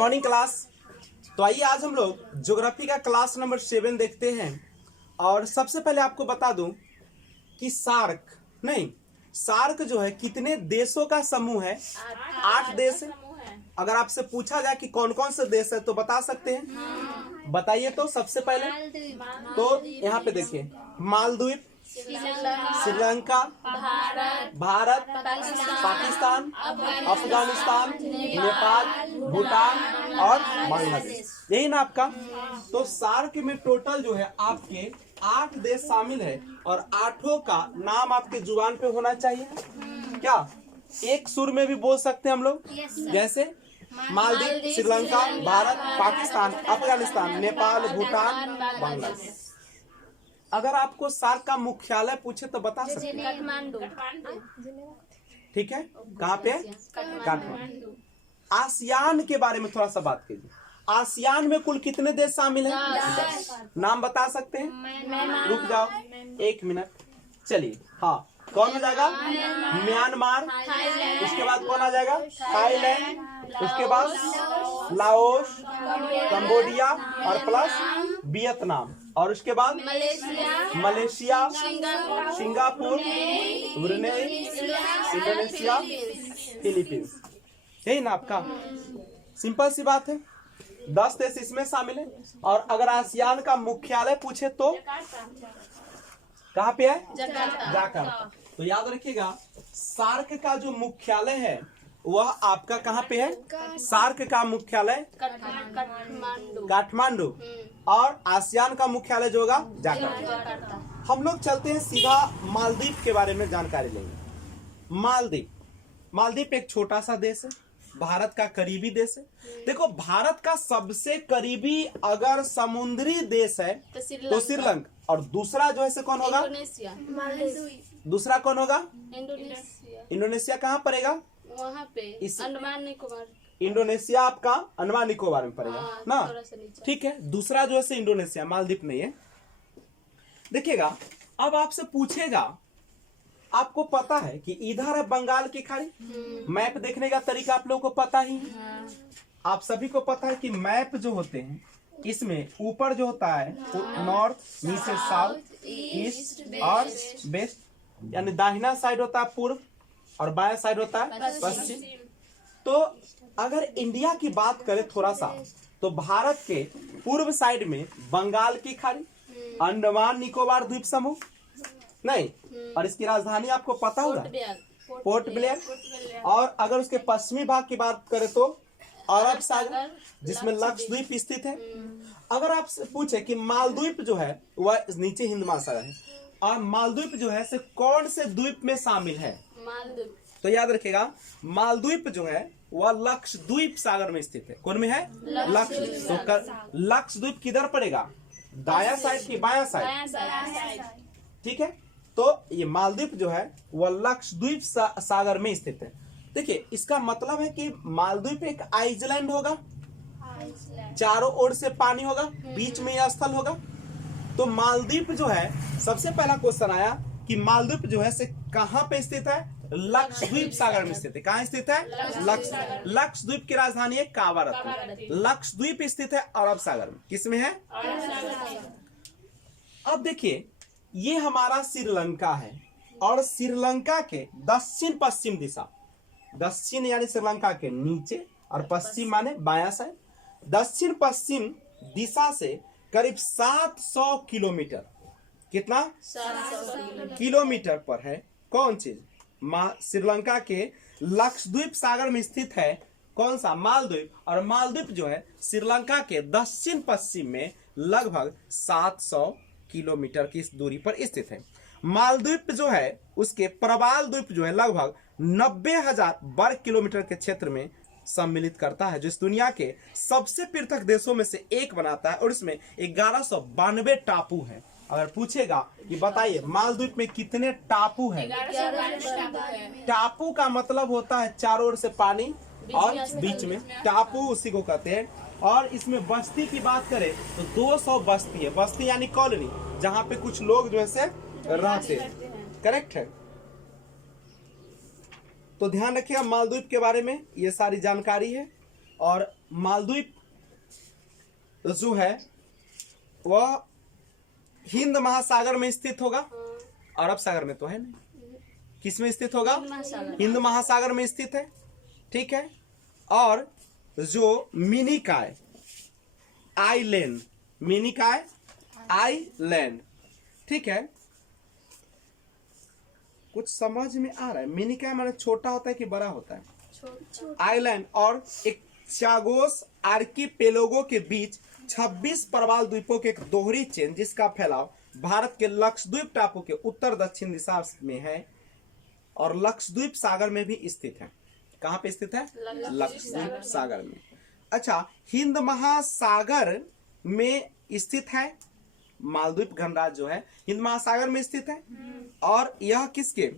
Morning class. तो आइए आज हम लोग ज्योग्राफी का क्लास नंबर 7 देखते हैं। और सबसे पहले आपको बता दूं कि सार्क जो है कितने देशों का समूह है? 8 देश है। अगर आपसे पूछा जाए कि कौन कौन से देश है तो बता सकते हैं? बताइए तो सबसे पहले। तो यहाँ पे देखिए, मालदीव, श्रीलंका, भारत, पाकिस्तान, अफगानिस्तान, नेपाल, भूटान और बांग्लादेश, यही ना आपका। तो सार्क में टोटल जो है आपके 8 देश शामिल है और 8 का नाम आपके जुबान पे होना चाहिए। क्या एक सुर में भी बोल सकते हैं हम लोग? जैसे मालदीव, श्रीलंका, भारत, पाकिस्तान, अफगानिस्तान, नेपाल, भूटान, बांग्लादेश। अगर आपको सार्क का मुख्यालय पूछे तो बता सकते हैं? ठीक है, कहाँ पे? काठमांडू। आसियान के बारे में थोड़ा सा बात कीजिए। आसियान में कुल कितने देश शामिल हैं? 10। नाम बता सकते हैं? रुक जाओ 1 मिनट। चलिए, हाँ, कौन हो जाएगा? म्यांमार। उसके बाद कौन आ जाएगा? थाईलैंड। उसके बाद लाओस, कंबोडिया और प्लस वियतनाम। और उसके बाद Malaysia, Singapore, Brunei, Indonesia, Philippines. यही ना आपका? सिंपल सी बात है, 10 देश इसमें शामिल है। और अगर आसियान का मुख्यालय पूछे तो कहाँ पे है? जकार्ता। तो याद रखिएगा, सार्क का जो मुख्यालय है वह आपका कहाँ पे है? सार्क का मुख्यालय काठमांडू और आसियान का मुख्यालय जो होगा जकार्ता। हम लोग चलते हैं सीधा मालदीव के बारे में जानकारी लेंगे। मालदीव एक छोटा सा देश है, भारत का करीबी देश है। देखो, भारत का सबसे करीबी अगर समुद्री देश है तो श्रीलंका, और दूसरा जो है से कौन होगा? दूसरा कौन होगा? इंडोनेशिया। कहाँ पड़ेगा? वहाँ पे अंडमान निकोबार। इंडोनेशिया आपका अंडमान निकोबार में पड़ेगा ना? ठीक है, दूसरा जो है इंडोनेशिया, मालदीव नहीं है। देखिएगा, अब आपसे पूछेगा, आपको पता है कि इधर है बंगाल की खाड़ी। मैप देखने का तरीका आप लोगों को पता ही है। आप सभी को पता है कि मैप जो होते हैं इसमें ऊपर जो होता है वो नॉर्थ, नीचे साउथ, ईस्ट और वेस्ट, यानी दाहिना साइड होता है पूर्व और बायां साइड होता है पश्चिम। तो अगर इंडिया की बात करें थोड़ा सा, तो भारत के पूर्व साइड में बंगाल की खाड़ी, अंडमान निकोबार द्वीप समूह नहीं, और इसकी राजधानी आपको पता होगा पोर्ट ब्लेयर। और अगर उसके पश्चिमी भाग की बात करें तो अरब सागर, जिसमें लक्षद्वीप स्थित है। अगर आप पूछे कि मालदीव जो है वह नीचे हिंद महासागर है, और मालदीव जो है से कौन से द्वीप में शामिल है? तो याद रखिएगा, मालदीव जो है वह लक्षद्वीप सागर में स्थित है। कौन में है? लक्षद्वीप। तो लक्षद्वीप किधर पड़ेगा? दाया साइड की बाया साइड? ठीक है, तो ये मालदीव जो है वह लक्षद्वीप सागर में स्थित है। देखिए, इसका मतलब है कि मालदीव एक आइलैंड होगा, चारों ओर से पानी होगा, बीच में यह स्थल होगा। तो मालदीव जो है, सबसे पहला क्वेश्चन आया कि मालदीव जो है से कहां पे स्थित है? लक्षद्वीप सागर में स्थित है। कहां स्थित है? लक्षद्वीप की राजधानी है कावारत्ती। लक्षद्वीप स्थित है अरब सागर में। किसमें है? अब देखिए, ये हमारा श्रीलंका है, और श्रीलंका के दक्षिण पश्चिम दिशा, दक्षिण यानी श्रीलंका के नीचे और पश्चिम माने बायां साइड, दक्षिण पश्चिम दिशा से करीब 700 किलोमीटर, कितना? 700 किलोमीटर पर है कौन चीज? श्रीलंका के लक्षद्वीप सागर में स्थित है कौन सा? मालदीव। और मालदीव जो है श्रीलंका के दक्षिण पश्चिम में लगभग 700 किलोमीटर की दूरी पर स्थित है। मालदीव जो है उसके प्रवाल द्वीप जो है लगभग 90,000 वर्ग किलोमीटर के क्षेत्र में सम्मिलित करता है, जो इस दुनिया के सबसे पृथक देशों में से एक बनाता है। और इसमें 1192 टापू है। अगर पूछेगा कि बताइए मालदीव में कितने टापू हैं? टापू का मतलब होता है चारों ओर से पानी और बीच में टापू, उसी को कहते हैं। और इसमें बस्ती की बात करें तो 200 बस्ती है। बस्ती यानी कॉलोनी, जहां पे कुछ लोग जो है रहते हैं। करेक्ट है। तो ध्यान रखिएगा मालदीव के बारे में, ये सारी जानकारी है। और मालदीव जो है वह हिंद महासागर में स्थित होगा। अरब सागर में तो है नहीं, किस में स्थित होगा? हिंद महासागर में स्थित है, ठीक है। और जो मिनिकॉय आइलैंड, मिनिकॉय आइलैंड, ठीक है। कुछ समझ में आ रहा है? मिनिकॉय माने छोटा होता है कि बड़ा होता है? आइलैंड और एक चागोस आर्किपेलागो के बीच 26 प्रवाल द्वीपों के एक दोहरी चेन जिसका फैलाव भारत के लक्षद्वीप टापू के उत्तर दक्षिण दिशा में है और लक्षद्वीप सागर में भी स्थित है। कहां पे स्थित है? लक्षद्वीप सागर में। अच्छा, हिंद महासागर में स्थित है मालदीव गणराज्य जो है, हिंद महासागर में स्थित है। और यह किसके?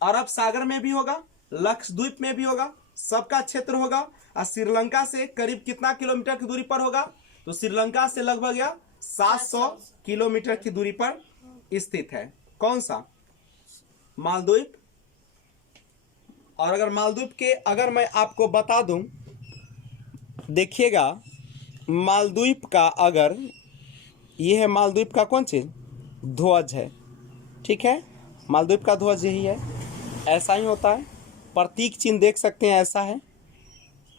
अरब सागर में भी होगा, लक्षद्वीप में भी होगा, सबका क्षेत्र होगा। और श्रीलंका से करीब कितना किलोमीटर की दूरी पर होगा? तो श्रीलंका से लगभग यह 700 किलोमीटर की दूरी पर स्थित है। कौन सा? मालदीव। और अगर मालदीव के अगर मैं आपको बता दूं, देखिएगा मालदीव का अगर ये है, मालदीव का कौन चीज? ध्वज है, ठीक है। मालदीव का ध्वज यही है, ऐसा ही होता है, प्रतीक चिन्ह देख सकते हैं, ऐसा है,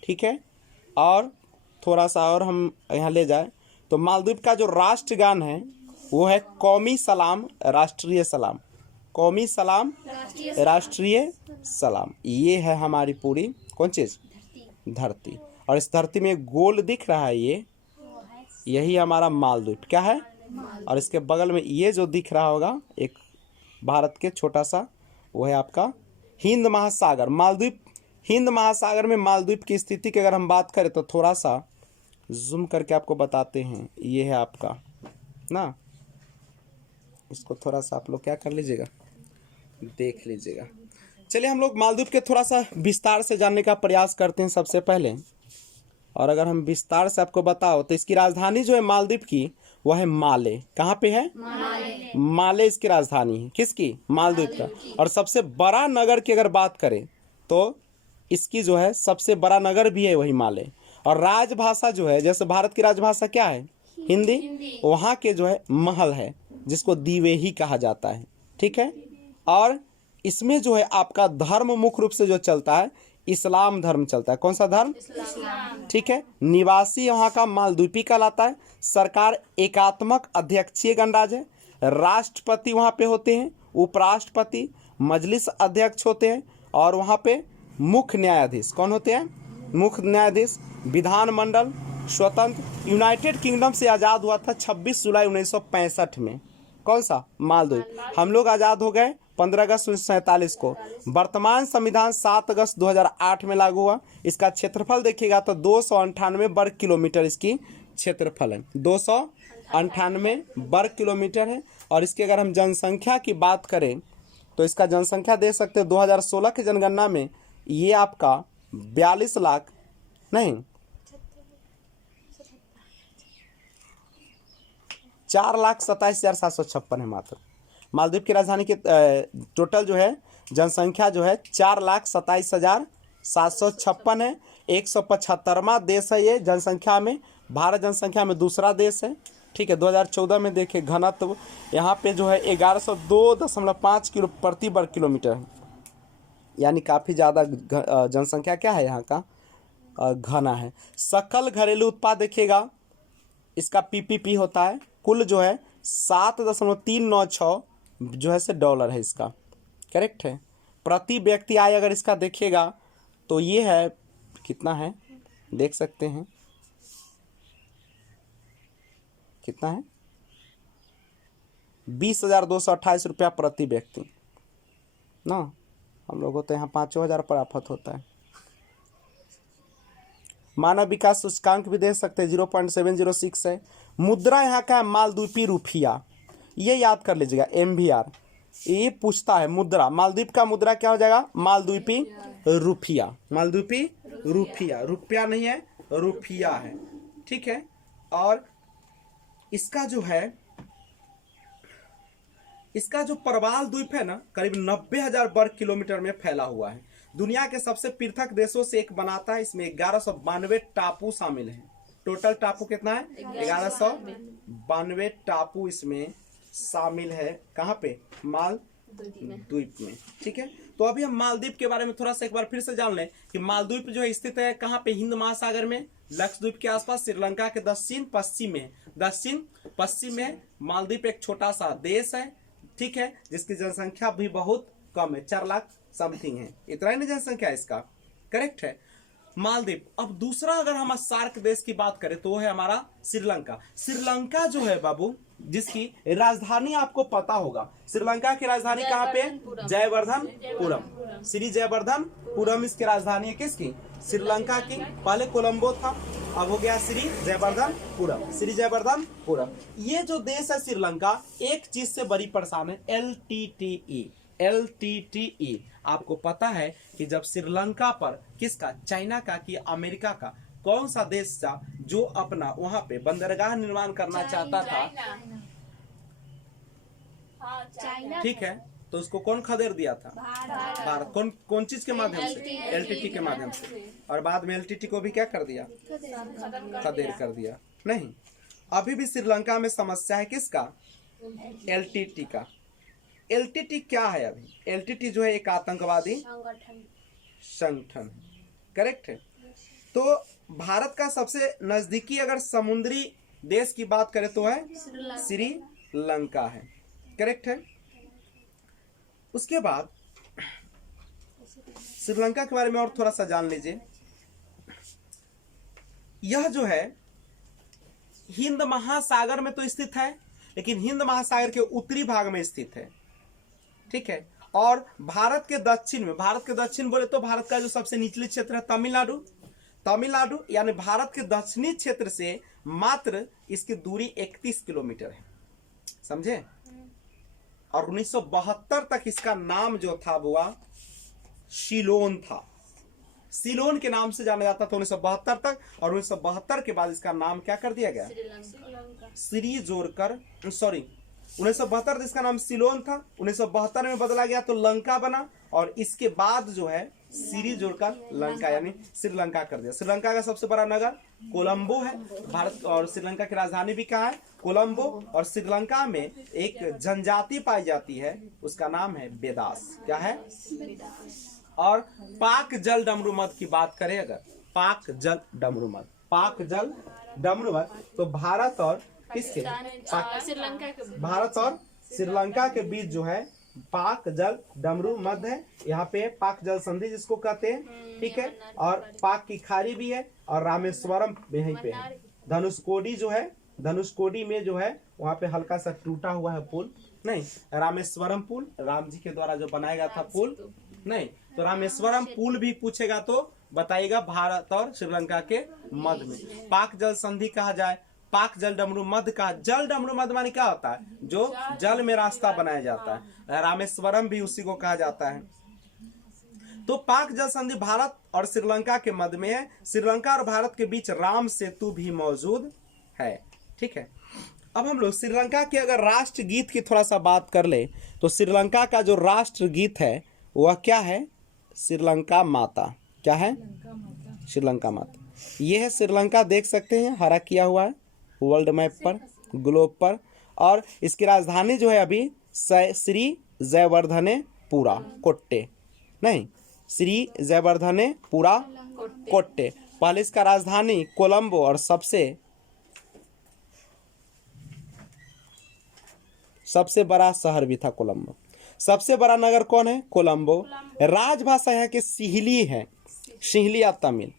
ठीक है। और थोड़ा सा और हम यहाँ ले जाए तो मालदीव का जो राष्ट्रगान है वो है कौमी सलाम राष्ट्रीय सलाम, कौमी सलाम राष्ट्रीय सलाम। ये है हमारी पूरी कौन चीज? धरती। और इस धरती में गोल दिख रहा है, ये यही हमारा मालदीव क्या है। और इसके बगल में ये जो दिख रहा होगा एक भारत के छोटा सा, वो है आपका हिंद महासागर। मालदीव, हिंद महासागर में मालदीव की स्थिति की अगर हम बात करें तो थोड़ा सा जूम करके आपको बताते हैं। ये है आपका ना, इसको थोड़ा सा आप लोग क्या कर लीजिएगा, देख लीजिएगा। चलिए हम लोग मालदीव के थोड़ा सा विस्तार से जानने का प्रयास करते हैं सबसे पहले। और अगर हम विस्तार से आपको बताओ तो इसकी राजधानी जो है मालदीव की वह है माले। कहाँ पे है? माले इसकी राजधानी है। किसकी? मालदीव का। और सबसे बड़ा नगर की अगर बात करें तो इसकी जो है सबसे बड़ा नगर भी है वही माले। और राजभाषा जो है, जैसे भारत की राजभाषा क्या है? हिंदी। वहाँ के जो है महल है जिसको दिवेही कहा जाता है, ठीक है। और इसमें जो है आपका धर्म मुख्य रूप से जो चलता है इस्लाम धर्म चलता है। कौन सा धर्म? ठीक है। निवासी वहाँ का मालद्वीपी कहलाता है। सरकार एकात्मक अध्यक्षीय गणराज्य है। राष्ट्रपति वहाँ पे होते हैं, उपराष्ट्रपति, मजलिस अध्यक्ष होते हैं। और वहाँ पे मुख्य न्यायाधीश कौन होते हैं? मुख्य न्यायाधीश। विधानमंडल स्वतंत्र। यूनाइटेड किंगडम से आज़ाद हुआ था 26 जुलाई 1965 में। कौन सा? मालदीव। हम लोग आज़ाद हो गए 15 अगस्त 1947 को। वर्तमान संविधान 7 अगस्त 2008 में लागू हुआ। इसका क्षेत्रफल देखिएगा तो 298 वर्ग किलोमीटर इसकी क्षेत्रफल है, 298 वर्ग किलोमीटर है। और इसकी अगर हम जनसंख्या की बात करें तो इसका जनसंख्या दे सकते हैं 2016 की जनगणना में ये आपका 42 लाख नहीं 4,27,756 है मात्र। मालदीव की राजधानी की टोटल जो है जनसंख्या जो है 4,27,756 है। 175वां देश है ये जनसंख्या में। भारत जनसंख्या में दूसरा देश है, ठीक है। 2014 में देखे घनत्व यहाँ पे जो है 1102.5 किलो प्रति वर्ग किलोमीटर है, यानी काफ़ी ज़्यादा जनसंख्या क्या है यहाँ का घना है। सकल घरेलू उत्पाद देखिएगा इसका पीपीपी होता है। कुल जो है 7.396 जो है से डॉलर है इसका, करेक्ट है। प्रति व्यक्ति आय अगर इसका देखिएगा तो ये है कितना है, देख सकते हैं कितना है, 20,228 रुपया प्रति व्यक्ति ना। हम लोगों तो यहाँ 5,000 पर आफत होता है। मानव विकास सूचकांक भी देख सकते हैं 0.706 है। मुद्रा यहाँ का है मालद्वीपी रुपया, ये याद कर लीजिएगा। MVR ये पूछता है मुद्रा, मालदीव का मुद्रा क्या हो जाएगा? मालद्वीपी रुपया। मालद्वीपी रुपया, रुपया नहीं है रुपया है, ठीक है। और इसका जो है इसका जो प्रवाल द्वीप है ना करीब 90,000 वर्ग किलोमीटर में फैला हुआ है। दुनिया के सबसे पृथक देशों से एक बनाता है। इसमें 1192 टापू शामिल हैं। टोटल टापू कितना है? 1192 टापू इसमें शामिल है। कहाँ पे? मालदीप में। ठीक है, तो अभी हम मालदीप के बारे में थोड़ा सा एक बार फिर से जान लें कि मालदीप जो है स्थित है कहाँ पे? हिंद महासागर में, लक्षद्वीप के आसपास, श्रीलंका के दक्षिण पश्चिम में। मालदीप एक छोटा सा देश है, ठीक है, जिसकी जनसंख्या भी बहुत कम है, 4 लाख समथिंग है, इतना ही नहीं जनसंख्या इसका। करेक्ट है मालदीप। अब दूसरा अगर हम सार्क देश की बात करें तो वो है हमारा श्रीलंका। श्रीलंका जो है बाबू, जिसकी राजधानी आपको पता होगा, श्रीलंका की राजधानी कहाँ पे? जयवर्धनपुरम। श्री जयवर्धनपुरम इसकी राजधानी है। किसकी? श्रीलंका की। पहले कोलंबो था, अब हो गया श्री जयवर्धनपुरम। ये जो देश है श्रीलंका, एक चीज से बड़ी परेशान है, LTTE। आपको पता है कि जब श्रीलंका पर किसका? चाइना का कि अमेरिका का कौन सा देश था जो अपना वहां पे बंदरगाह निर्माण करना चाहता था? ठीक है, तो उसको कौन खदेड़ दिया था? भारत। कौन चीज के माध्यम से? LTT के माध्यम से। और बाद में LTT को भी क्या कर दिया? खदेड़ कर दिया। नहीं, अभी भी श्रीलंका में समस्या है। किसका? LTT का। LTT क्या है? अभी LTT जो है एक आतंकवादी संगठन। करेक्ट है। तो भारत का सबसे नजदीकी अगर समुद्री देश की बात करें तो है श्रीलंका है। करेक्ट है। उसके बाद श्रीलंका के बारे में और थोड़ा सा जान लीजिए। यह जो है हिंद महासागर में तो स्थित है, लेकिन हिंद महासागर के उत्तरी भाग में स्थित है। ठीक है, और भारत के दक्षिण बोले तो भारत का जो सबसे निचले क्षेत्र है तमिलनाडु, यानी भारत के दक्षिणी क्षेत्र से मात्र इसकी दूरी 31 किलोमीटर है। समझे? और 1972 तक इसका नाम जो था वो सीलोन था। सीलोन के नाम से जाना जाता था 1972 तक, और 1972 के बाद इसका नाम क्या कर दिया गया? श्री जोड़कर 1972 इसका नाम सीलोन था, 1972 में बदला गया तो लंका बना, और इसके बाद जो है सीरी जोड़कर लंका यानी श्रीलंका कर दिया। श्रीलंका का सबसे बड़ा नगर कोलंबो है। भारत और श्रीलंका की राजधानी भी कहाँ है? कोलंबो। और श्रीलंका में एक जनजाति पाई जाती है, उसका नाम है बेदास। क्या है? और पाक जल डमरू मध की बात करें अगर, पाक जल डमरू मध तो भारत और किसके? भारत और श्रीलंका के बीच जो है पाक जल डमरू मध है। यहाँ पे पाक जल संधि जिसको कहते हैं। ठीक है, और पाक की खाड़ी भी है, और रामेश्वरम यहीं पे है। धनुषकोडी जो है, धनुषकोडी में जो है वहाँ पे हल्का सा टूटा हुआ है पुल। नहीं, रामेश्वरम पुल राम जी के द्वारा जो बनाया गया था पुल। नहीं, तो रामेश्वरम पुल भी पूछेगा तो बताइएगा भारत और श्रीलंका के मध्य में। पाक जल संधि कहा जाए, पाक जल डमरू मध का। जल डमरू मध माने क्या होता है? जो जल में रास्ता बनाया जाता है। रामेश्वरम भी उसी को कहा जाता है। तो पाक जल संधि भारत और श्रीलंका के मध्य में है। श्रीलंका और भारत के बीच राम सेतु भी मौजूद है। ठीक है, अब हम लोग श्रीलंका के अगर राष्ट्र गीत की थोड़ा सा बात कर ले तो श्रीलंका का जो राष्ट्र गीत है वह क्या है? श्रीलंका माता। क्या है? श्रीलंका माता। यह है श्रीलंका, देख सकते हैं हरा किया हुआ है वर्ल्ड मैप पर, ग्लोब पर। और इसकी राजधानी जो है अभी श्री जयवर्धनेपुरा कोट्टे। नहीं, श्री जयवर्धनेपुरा कोट्टे। पहले इसका राजधानी कोलंबो, और सबसे बड़ा शहर भी था कोलंबो। सबसे बड़ा नगर कौन है? कोलंबो। राजभाषा यहाँ की सिहली है, सिहली या तमिल।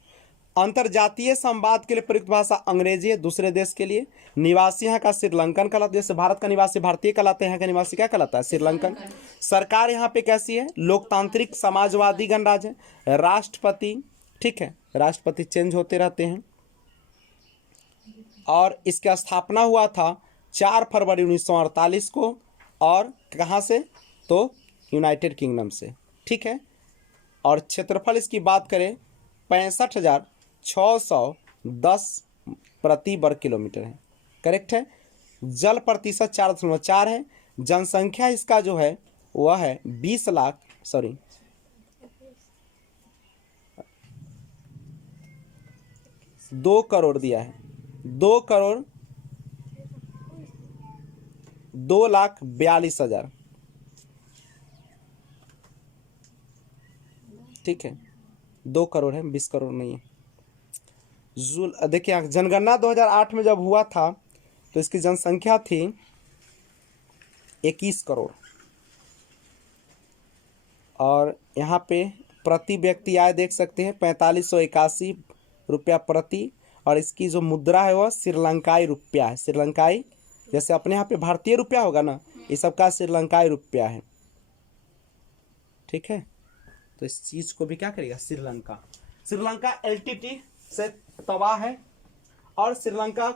अंतरजातीय संवाद के लिए प्रयुक्त भाषा अंग्रेजी है दूसरे देश के लिए। निवासी यहाँ का श्रीलंकन कहलाता है। जैसे भारत का निवासी भारतीय कहलाता है, यहाँ का निवासी क्या कहलाता है? श्रीलंकन। सरकार यहाँ पे कैसी है? लोकतांत्रिक समाजवादी गणराज्य है। राष्ट्रपति, ठीक है, राष्ट्रपति चेंज होते रहते हैं। और इसका स्थापना हुआ था 4 फरवरी 1948 को, और कहाँ से? तो यूनाइटेड किंगडम से। ठीक है, और क्षेत्रफल इसकी बात करें 65,610 प्रति वर्ग किलोमीटर है। करेक्ट है। जल प्रतिशत 4.4 है। जनसंख्या इसका जो है वह है 20 लाख 2 करोड़ दिया है, 2,42,000। ठीक है, 2 करोड़ है, 20 करोड़ नहीं है। देखिए जनगणना 2008 में जब हुआ था तो इसकी जनसंख्या थी 21 करोड़, और यहाँ पे प्रति व्यक्ति आय देख सकते हैं 4581 रुपया प्रति, और इसकी जो मुद्रा है वह श्रीलंकाई रुपया है। श्रीलंकाई, जैसे अपने यहाँ पे भारतीय रुपया होगा ना, ये सबका श्रीलंकाई रुपया है। ठीक है, तो इस चीज को भी क्या करेगा, श्रीलंका एलटीटी से तबाह है, और श्रीलंका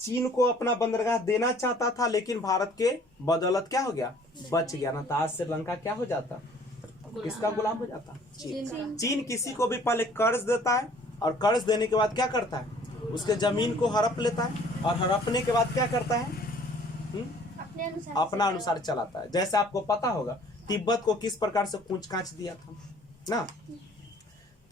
चीन को अपना बंदरगाह देना चाहता था, लेकिन भारत के बदौलत क्या हो गया, बच गया ना। तो आज श्रीलंका क्या हो जाता, किसका गुलाम हो जाता, चीन किसी को भी पहले कर्ज देता है, और कर्ज देने के बाद क्या करता है, उसके जमीन को हड़प लेता है, और हड़पने के बाद क्या करता है, अपना अनुसार चलाता है। जैसे आपको पता होगा तिब्बत को किस प्रकार से कूच कांच दिया था ना।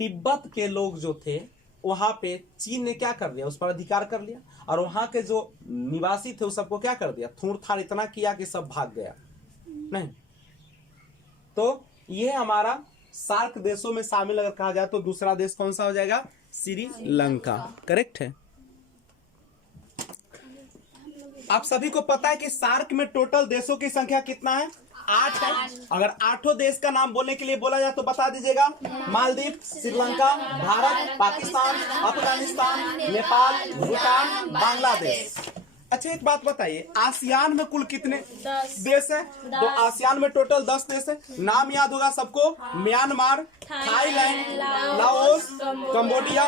तिब्बत के लोग जो थे वहां पे चीन ने क्या कर लिया, उस पर अधिकार कर लिया, और वहां के जो निवासी थे उस सबको क्या कर दिया, थूड़ थाड़ इतना किया कि सब भाग गया। नहीं, तो ये हमारा सार्क देशों में शामिल अगर कहा जाए तो दूसरा देश कौन सा हो जाएगा, श्रीलंका। करेक्ट है। आप सभी को पता है कि सार्क में टोटल देशों की संख्या कितना है, 8 है। अगर 8 देश का नाम बोलने के लिए बोला जाए तो बता दीजिएगा, मालदीव, श्रीलंका, भारत, पाकिस्तान, अफगानिस्तान, नेपाल, भूटान, बांग्लादेश। अच्छा एक बात बताइए, आसियान में कुल कितने देश है, तो आसियान में टोटल 10 देश है। नाम याद होगा सबको, Myanmar, Thailand, Laos, Cambodia,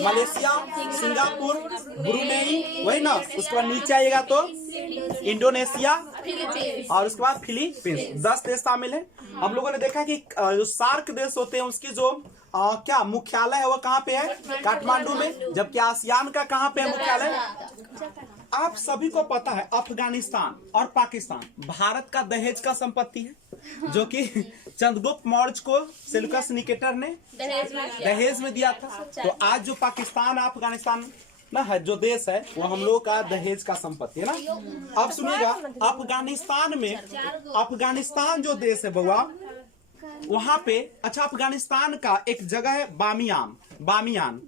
Malaysia, Singapore, Brunei, वही ना। उसके बाद नीचे आइएगा तो इंडोनेशिया, और उसके बाद फिलीपींस। 10 देश शामिल है। हम लोगों ने देखा कि जो सार्क देश होते हैं उसकी जो क्या मुख्यालय है वो कहाँ पे है, काठमांडू में, जबकि आसियान का कहाँ पे है मुख्यालय। आप सभी को पता है अफगानिस्तान और पाकिस्तान भारत का दहेज का संपत्ति है, जो कि चंद्रगुप्त मौर्य को सेल्यूकस निकेटर ने दहेज में दिया था। तो आज जो पाकिस्तान अफगानिस्तान ना है जो देश है वो हम लोग का दहेज का संपत्ति है ना। अब सुनिएगा, अफगानिस्तान जो देश है बउआ, वहां पे अच्छा अफगानिस्तान का एक जगह है बामियान।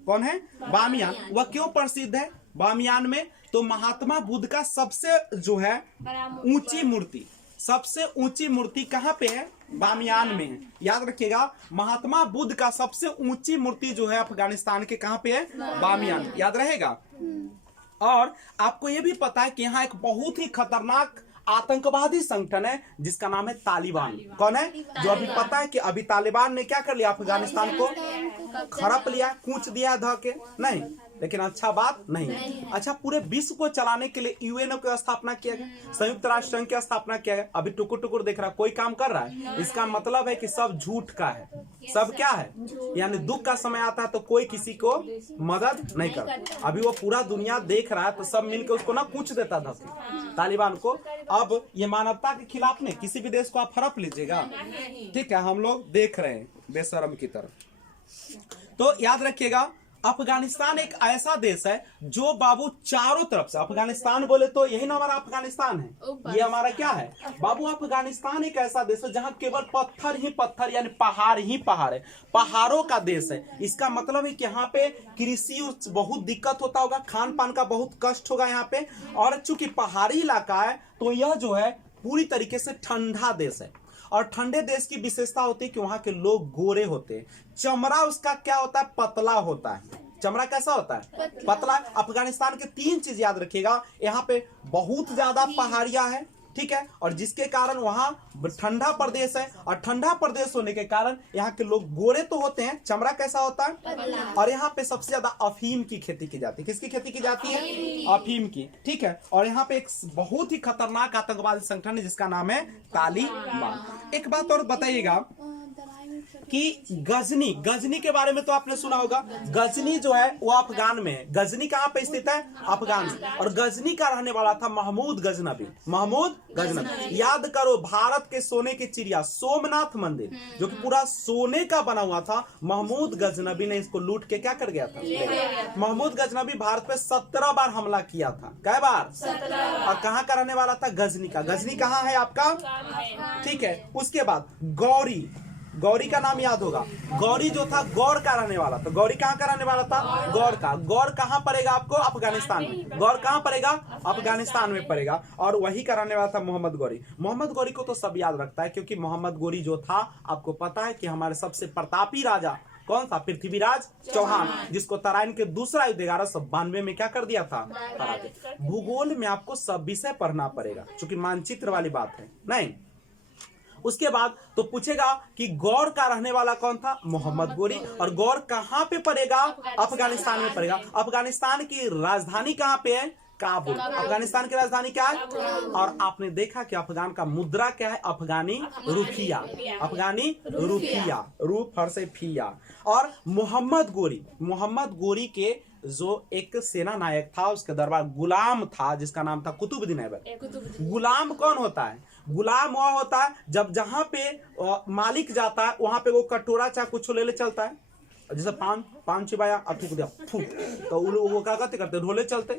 कौन है बामियान, वह क्यों प्रसिद्ध है बामियान में, तो महात्मा बुद्ध का सबसे जो है ऊंची मूर्ति, सबसे ऊंची मूर्ति कहाँ पे है, बामियान में है। याद रखिएगा, महात्मा बुद्ध का सबसे ऊंची मूर्ति जो है अफगानिस्तान के कहाँ पे है, बामियान, याद रहेगा। और आपको ये भी पता है कि यहाँ एक बहुत ही खतरनाक आतंकवादी संगठन है जिसका नाम है तालिबान। कौन है, जो अभी पता है कि अभी तालिबान ने क्या कर लिया, अफगानिस्तान को खड़प लिया, कूच दिया धके, नहीं, लेकिन अच्छा बात नहीं। अच्छा, पूरे विश्व को चलाने के लिए यूएनओ की स्थापना किया गया, संयुक्त राष्ट्र संघ की स्थापना किया गया। अभी टुकुर टुकुर देख रहा, कोई काम कर रहा है, इसका मतलब है कि सब झूठ का है, सब क्या है, यानी दुख का समय आता है तो कोई किसी को मदद नहीं करता। अभी वो पूरा दुनिया देख रहा है तो सब मिलकर उसको ना कूच देता था तालिबान को। अब ये मानवता के खिलाफ नहीं, किसी भी देश को आप हड़प लीजिएगा, ठीक है, हम लोग देख रहे हैं बेशरम की तरह। तो याद रखिएगा, अफगानिस्तान एक ऐसा देश है जो बाबू चारों तरफ से, अफगानिस्तान बोले तो यही ना हमारा अफगानिस्तान है, ये हमारा क्या है बाबू, अफगानिस्तान एक ऐसा देश है जहां केवल पत्थर ही पत्थर यानी पहाड़ ही पहाड़ है, पहाड़ों का देश है। इसका मतलब है कि यहाँ पे कृषि बहुत दिक्कत होता होगा, खान पान का बहुत कष्ट होगा यहाँ पे, और चूंकि पहाड़ी इलाका है तो यह जो है पूरी तरीके से ठंडा देश है। और ठंडे देश की विशेषता होती है कि वहां के लोग गोरे होते हैं, चमड़ा उसका क्या होता है, पतला होता है। चमड़ा कैसा होता है, पतला। अफगानिस्तान के 3 चीज याद रखिएगा, यहाँ पे बहुत ज्यादा पहाड़ियां है, ठीक है, और जिसके कारण वहां ठंडा प्रदेश है, और ठंडा प्रदेश होने के कारण यहाँ के लोग गोरे तो होते हैं, चमड़ा कैसा होता है, और यहाँ पे सबसे ज्यादा अफीम की खेती की जाती है। किसकी खेती की जाती है, अफीम की, ठीक है। और यहाँ पे एक बहुत ही खतरनाक आतंकवादी संगठन है जिसका नाम है तालिबान। एक बात और बताइएगा, कि गजनी के बारे में तो आपने सुना होगा। गजनी जो है वो अफगान में है। गजनी कहाँ पे स्थित है? अफगान में। और गजनी का रहने वाला था महमूद गजनबी। याद करो, भारत के सोने की चिड़िया सोमनाथ मंदिर जो कि पूरा सोने का बना हुआ था, महमूद गजनबी ने इसको लूट के क्या कर गया था? महमूद गजनबी भारत पे 17 बार हमला किया था। कै बार? 17। और कहाँ का रहने वाला था? गजनी का। गजनी कहाँ है आपका? ठीक है। उसके बाद गौरी का नाम याद होगा। गौरी जो था गौर का रहने वाला था। गौरी कहाँ का रहने वाला था? गौर का। गौर कहाँ पड़ेगा आपको? अफगानिस्तान में। गौर कहाँ पड़ेगा? अफगानिस्तान में पड़ेगा। और वही का रहने वाला था मोहम्मद गौरी। मोहम्मद गौरी को तो सब याद रखता है, क्योंकि मोहम्मद गौरी जो था, आपको पता है कि हमारे सबसे प्रतापी राजा कौन था? पृथ्वीराज चौहान, जिसको तराइन के दूसरा युद्ध 1192 में क्या कर दिया था? भूगोल में आपको सब विषय पढ़ना पड़ेगा, क्योंकि मानचित्र वाली बात है नहीं। उसके बाद तो पूछेगा कि गौर का रहने वाला कौन था? मोहम्मद गौरी। और गौर कहाँ पे पड़ेगा? अफगानिस्तान में पड़ेगा। अफगानिस्तान की राजधानी कहाँ पे है? काबुल। अफगानिस्तान की राजधानी क्या है? और आपने देखा कि अफगान का मुद्रा क्या है? अफगानी रुपया। अफगानी रुपया, रूप हर से फिया। और मोहम्मद गौरी के जो एक सेना नायक था, उसके दरबार गुलाम था जिसका नाम था कुतुबुद्दीन ऐबक। गुलाम कौन होता है? गुलाम वह होता है जब जहां पे मालिक जाता है वहां पे वो कटोरा चाहे कुछ ले चलता है। जैसे पान चिबाया और थूक दिया, तो वो क्या करते? ढोले चलते।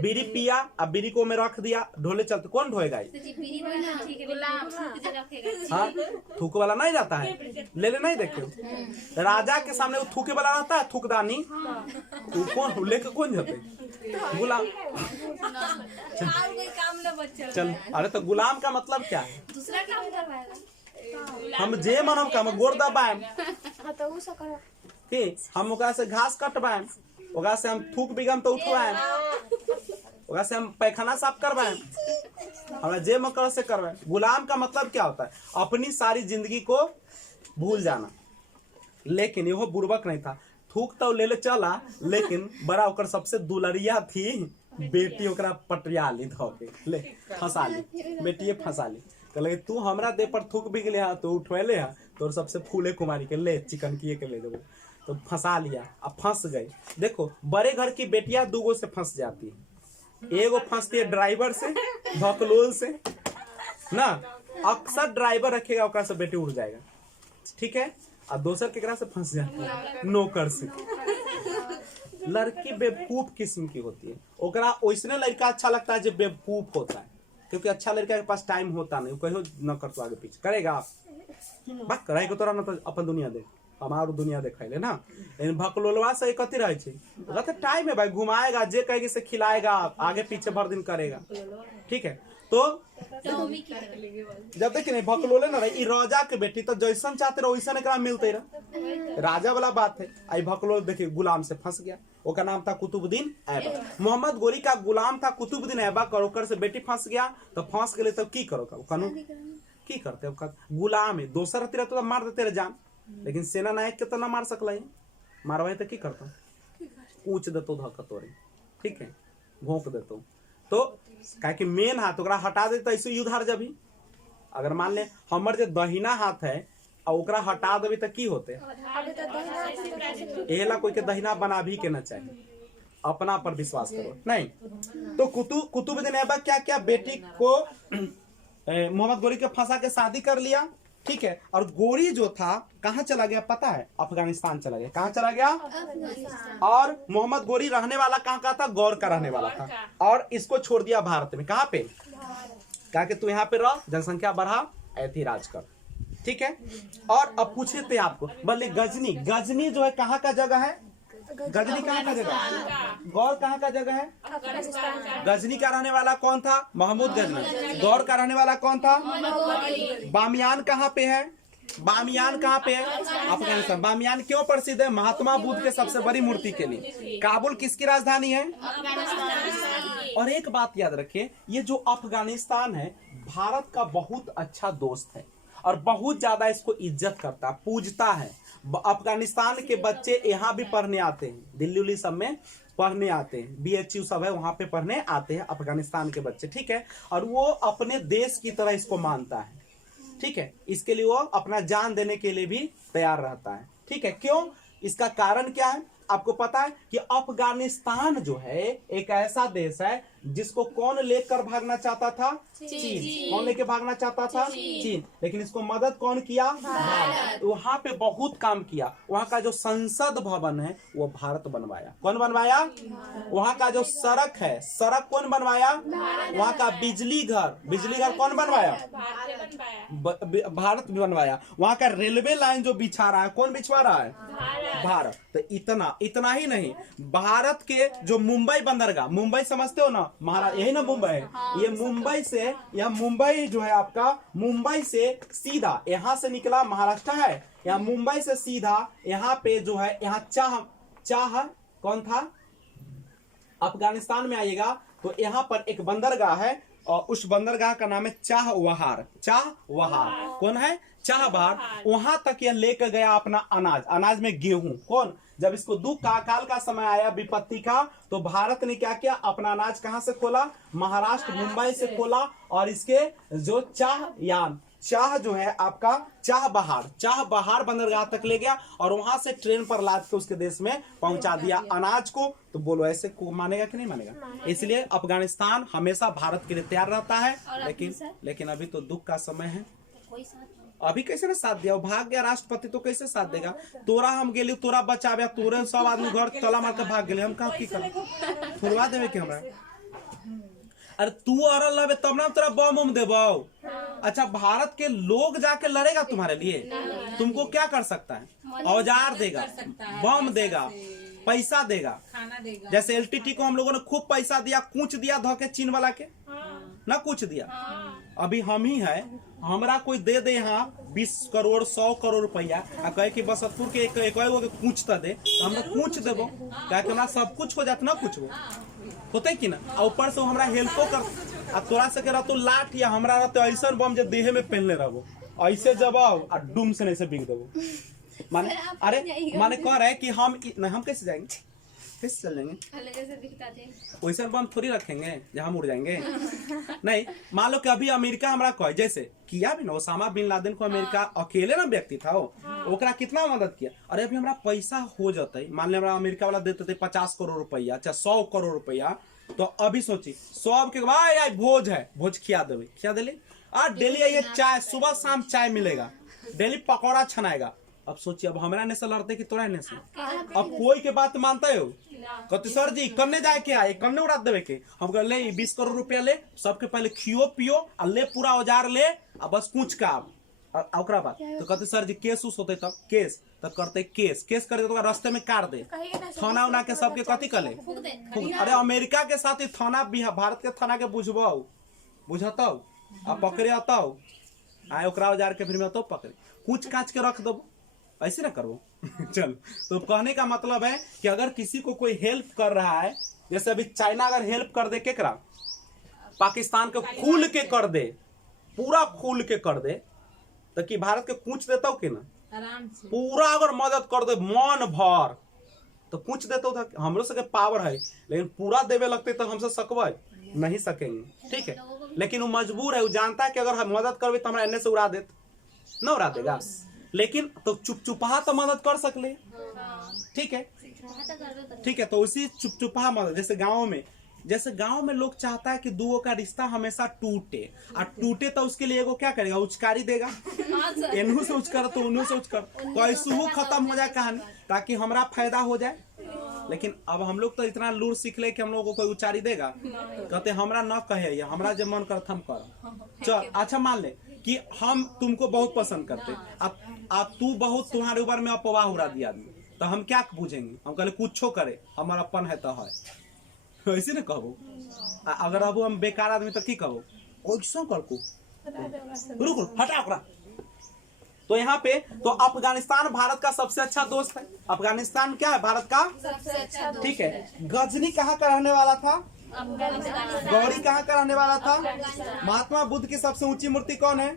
बीड़ी पिया, अब बीड़ी को में रख दिया, ढोले चलते। कौन ढोएगा? हाँ, थूक वाला नहीं रहता है, ले नहीं देखे। राजा के सामने वो थूके वाला रहता है, थूकदानी। कौन लेके कौन जाते? गुलाम। चल, अरे तो गुलाम का मतलब क्या है? दूसरा काम करवाएगा। हम जे मनम का हम गोड़ दबाएम कि हम ओकरा से घास कटवाएम, ओकरा से हम थूक बिगम तो उठवाएम, ओकरा से हम पैखाना साफ करवाएम, हमरा जे मकर से करवाएम। गुलाम का मतलब क्या होता है? अपनी सारी जिंदगी को भूल जाना। लेकिन यहो बुर्बक नहीं था, थूक तो ले चला, लेकिन बड़ा ओकर सबसे दुलरिया थी बेटी, ओकरा पटिया ली धोके, ले फंसा ली, बेटिए फंसा ली। कहले तू हमरा देह पर थूक भी गले तो उठवेले है, तो सबसे फूले कुमारी के ले चिकन किए के ले देबो, तो फंसा लिया। अब फंस गई। देखो, बड़े घर की बेटियां दूगो से फंस जाती है। एगो फंसती है ड्राइवर से, भकलोल से ना, अक्सर ड्राइवर रखेगा ओकरा से बेटी उड़ जाएगा, ठीक है। और दोसर केकरा से फंस जाती है? नौकर से। लड़की बेवकूफ किस्म की होती है, ओकरा ओइसने लड़का अच्छा लगता है जो बेवकूफ होता है, क्योंकि अच्छा लड़का के पास टाइम होता नहीं, कहो न कर तो आगे पीछे करेगा। बात कराई को तोरा न तो अपन दुनिया देख, हमारो दुनिया देखाइले ना। लेकिन भकलोलवा से कथी रहे छे? तो टाइम है भाई, घुमाएगा, जे कहेगी से खिलाएगा, आगे पीछे भर दिन करेगा, ठीक है। तो जब देखिए नहीं भकलोले ना रही राजा के बेटी, तो जैसन चाहते रहो वैसन एकरा मिलते रहा, राजा वाला बात है। आई भकलोल देखिए गुलाम से फंस गया, ओका नाम था कुतुबुद्दीन ऐबक। मोहम्मद गौरी का गुलाम था कुतुबुद्दीन ऐबक, और ओकर से बेटी फंस गया, तो फंस गए तब की करो? कानून की करते? गुलाम है, दोसर रहते रहे तो मार देते रहे जान, लेकिन सेना नायक के तो ना मार सकला, मारवाई तो की करता? ऊंच देतो धकतोरे, ठीक है, भोंक देतो। तो काहे कि मेन हाथ ओकरा हटा दे तो ऐसे युद्ध हार जाबी। अगर मान ले हमर जो दहिना हाथ है और ओकरा हटा देबी तो की होते? एला कोई के दहिना बना भी के ना चाहिए, अपना पर विश्वास करो नहीं। तो कुतुबुद्दीन ऐबक क्या क्या बेटी को मोहम्मद गौरी के फंसा के शादी कर लिया, ठीक है। और गौरी जो था कहाँ चला गया पता है? अफगानिस्तान चला गया। कहाँ चला गया? और मोहम्मद गौरी रहने वाला कहाँ का था? गौर का रहने वाला था, और इसको छोड़ दिया भारत में। कहाँ पे? कहा कि तू यहाँ पे रह, जनसंख्या बढ़ा, ऐतिराज कर, ठीक है। और अब पूछे थे आपको बोले गजनी जो है कहाँ का जगह है? गजनी कहाँ का जगह है? गौर कहाँ का जगह है? गजनी का रहने वाला कौन था? महमूद गजनी। गौर का रहने वाला कौन था? बामियान कहाँ पे है? बामियान कहाँ पे है? अफगानिस्तान। बामियान क्यों प्रसिद्ध है? महात्मा बुद्ध के सबसे बड़ी मूर्ति के लिए। काबुल किसकी राजधानी है? और एक बात याद रखिए, ये जो अफगानिस्तान है भारत का बहुत अच्छा दोस्त है, और बहुत ज्यादा इसको इज्जत करता है, पूजता है। अफगानिस्तान के बच्चे यहाँ भी पढ़ने आते हैं, दिल्ली उल्ली सब में पढ़ने आते हैं, BHU सब है वहां पे पढ़ने आते हैं अफगानिस्तान के बच्चे, ठीक है। और वो अपने देश की तरह इसको मानता है, ठीक है, इसके लिए वो अपना जान देने के लिए भी तैयार रहता है। ठीक है, क्यों? इसका कारण क्या है आपको पता है कि अफगानिस्तान जो है एक ऐसा देश है जिसको कौन लेकर भागना चाहता था? चीन। कौन लेकर भागना चाहता था? चीन। लेकिन इसको मदद कौन किया? भारत। वहां पे बहुत काम किया। वहां का जो संसद भवन है वो भारत बनवाया। कौन बनवाया? वहां का जो सड़क है, सड़क कौन बनवाया? वहां का बिजली घर कौन बनवाया? भारत भी बनवाया। वहां का रेलवे लाइन जो बिछा रहा है, कौन बिछवा रहा है? भारत। तो इतना ही नहीं, भारत के जो मुंबई बंदरगाह, मुंबई समझते हो ना, महाराज यही ना मुंबई है। ये मुंबई से, यह मुंबई जो है आपका, मुंबई से सीधा यहाँ से निकला महाराष्ट्र है, यहाँ मुंबई से सीधा यहाँ पे जो है, यहाँ चाह कौन था? अफगानिस्तान में आइएगा तो यहाँ पर एक बंदरगाह है और उस बंदरगाह का नाम है चाबहार। कौन है? चाबहार। वहां तक यह लेकर गया अपना अनाज में गेहूं। कौन? जब इसको दुख का अकाल का समय आया, विपत्ति का, तो भारत ने क्या किया? अपना अनाज कहां से खोला? महाराष्ट्र, मुंबई से खोला। और इसके जो चाह जो है आपका चाबहार बंदरगाह तक ले गया और वहां से ट्रेन पर लाद के उसके देश में पहुंचा दिया अनाज को। तो बोलो ऐसे को मानेगा कि नहीं मानेगा? इसलिए अफगानिस्तान हमेशा भारत के लिए तैयार रहता है। लेकिन अभी तो दुख का समय है। अभी कैसे ना साथ दिया? भाग गया राष्ट्रपति, तो कैसे साथ देगा? तोरा हम गेली, तोरा बचावे, तोरे सब आदमी घर तला मार के भाग गए, हम कहा की कर फुरवा देवे के हमरा? अरे तू अरल रहे तब ना तोरा बम देबो। अच्छा, भारत के लोग जाके लड़ेगा तुम्हारे लिए? तुमको क्या कर सकता है? औजार देगा, बम देगा, पैसा देगा। जैसे LTT को हम लोगों ने खूब पैसा दिया, कूच दिया धोके चीन वाला के, ना कुछ दिया। अभी हम ही है, हमरा कोई दे दे यहाँ 20 करोड़ 100 करोड़ रुपया आ कहे कि बसतपुर के एक कूच दे, तो हम कूच देवो, क्या हमरा सब कुछ हो जाता ना? कुछ होते कि ना? ऊपर से हमरा हेल्पो कर। आ तोरा से रह तो लाठ या हमरा रहते ऐसा बम जो देह में पहनले रहो, ऐसे जब आ डूम से नहीं से बिक देवो। माने माने कह रहे कि हम कैसे जाएंगे? कैसे चल जाएंगे? वैसे बम थोड़ी रखेंगे जहाँ हम उड़ जाएंगे। नहीं, मान लो कि अभी अमेरिका हमरा कहे, जैसे किया भी ना ओसामा बिन लादेन को, अमेरिका अकेले ना व्यक्ति था ओकरा कितना मदद किया। अरे अभी हमरा पैसा हो जाते, मान ले हमरा अमेरिका वाला देते थे 50 करोड़ रुपया, चाहे 100 करोड़ रुपया, तो अभी सोची 100 के बाद भोज है, भोज खिया देली डेली ये चाय, सुबह शाम चाय मिलेगा, डेली पकौड़ा छनाएगा। अब सोचिए, अब हमारा ने से लड़ते कि तोरा ने से? अब कोई के बात मानता हो? कहते सर जी कमने जाए के आए, कमने उड़ा देवे के? हम कह ले 20 करोड़ रुपया ले, सबके पहले खियो पियो और ले पूरा औजार ले और बस पूछ का ओकरा बात। तो कहते सर जी केस उस होते तब केस तो करते, केस करते तो रास्ते में काट दे, थाना उना के सबके कथी कर ले? अरे अमेरिका के साथ ही थाना, भारत के थाना के बुझता आ पकड़े आता आए ओकरा औजार के फिर में तो पकड़े कूच काच के रख दो, ऐसे ना करो। चल, तो कहने का मतलब है कि अगर किसी को कोई हेल्प कर रहा है, जैसे अभी चाइना अगर हेल्प कर दे केकरा, पाकिस्तान को खुल के कर दे, पूरा खुल के कर दे, तो कि भारत के पूछ देता हो कि ना? आराम से पूरा अगर मदद कर दे मन भर तो पूछ देता था। हमरो से पावर है, लेकिन पूरा देवे लगते तो हमसे सकवे नहीं सकेंगे। ठीक है, लेकिन वो मजबूर है, वो जानता है कि अगर हम मदद करवे तो हमारा एने से उड़ा देते, ना उड़ा देगा, लेकिन तो चुपचुपा तो मदद कर सकले। ठीक है, तो उसी चुपचुपा मदद, जैसे गांव में लोग चाहता है कि दुओं का रिश्ता हमेशा टूटे, और टूटे तो उसके लिए एगो क्या करेगा? उचकारी देगा। एनहू से उचकर तो उन्हू से उचकर, कैसू खत्म हो जाए कहानी, ताकि हमारा फायदा हो जाए। लेकिन अब हम लोग तो इतना लूर सीख ले कि हम लोग को कोई उचारी देगा, कहते हमरा न कहे, हमरा जो मन कर हम कर। चल अच्छा, मान ले कि हम तुमको बहुत पसंद करते, अब तू बहुत तुम्हारे ऊपर में अफवाह उड़ा दिया, तो हम क्या पूछेंगे? हम कहले कुछो करे, हमारा अपन है तो है, ऐसे ना कहो। अगर अब हम बेकार आदमी तो की कहो? ऐसा कर को रुक हटा ओकरा। तो यहाँ पे तो अफगानिस्तान भारत का सबसे अच्छा दोस्त है। अफगानिस्तान क्या है? भारत का सबसे अच्छा दोस्त। ठीक है, गजनी कहाँ का रहने वाला था? गौरी कहाँ का रहने वाला था? महात्मा बुद्ध की सबसे ऊंची मूर्ति कौन है?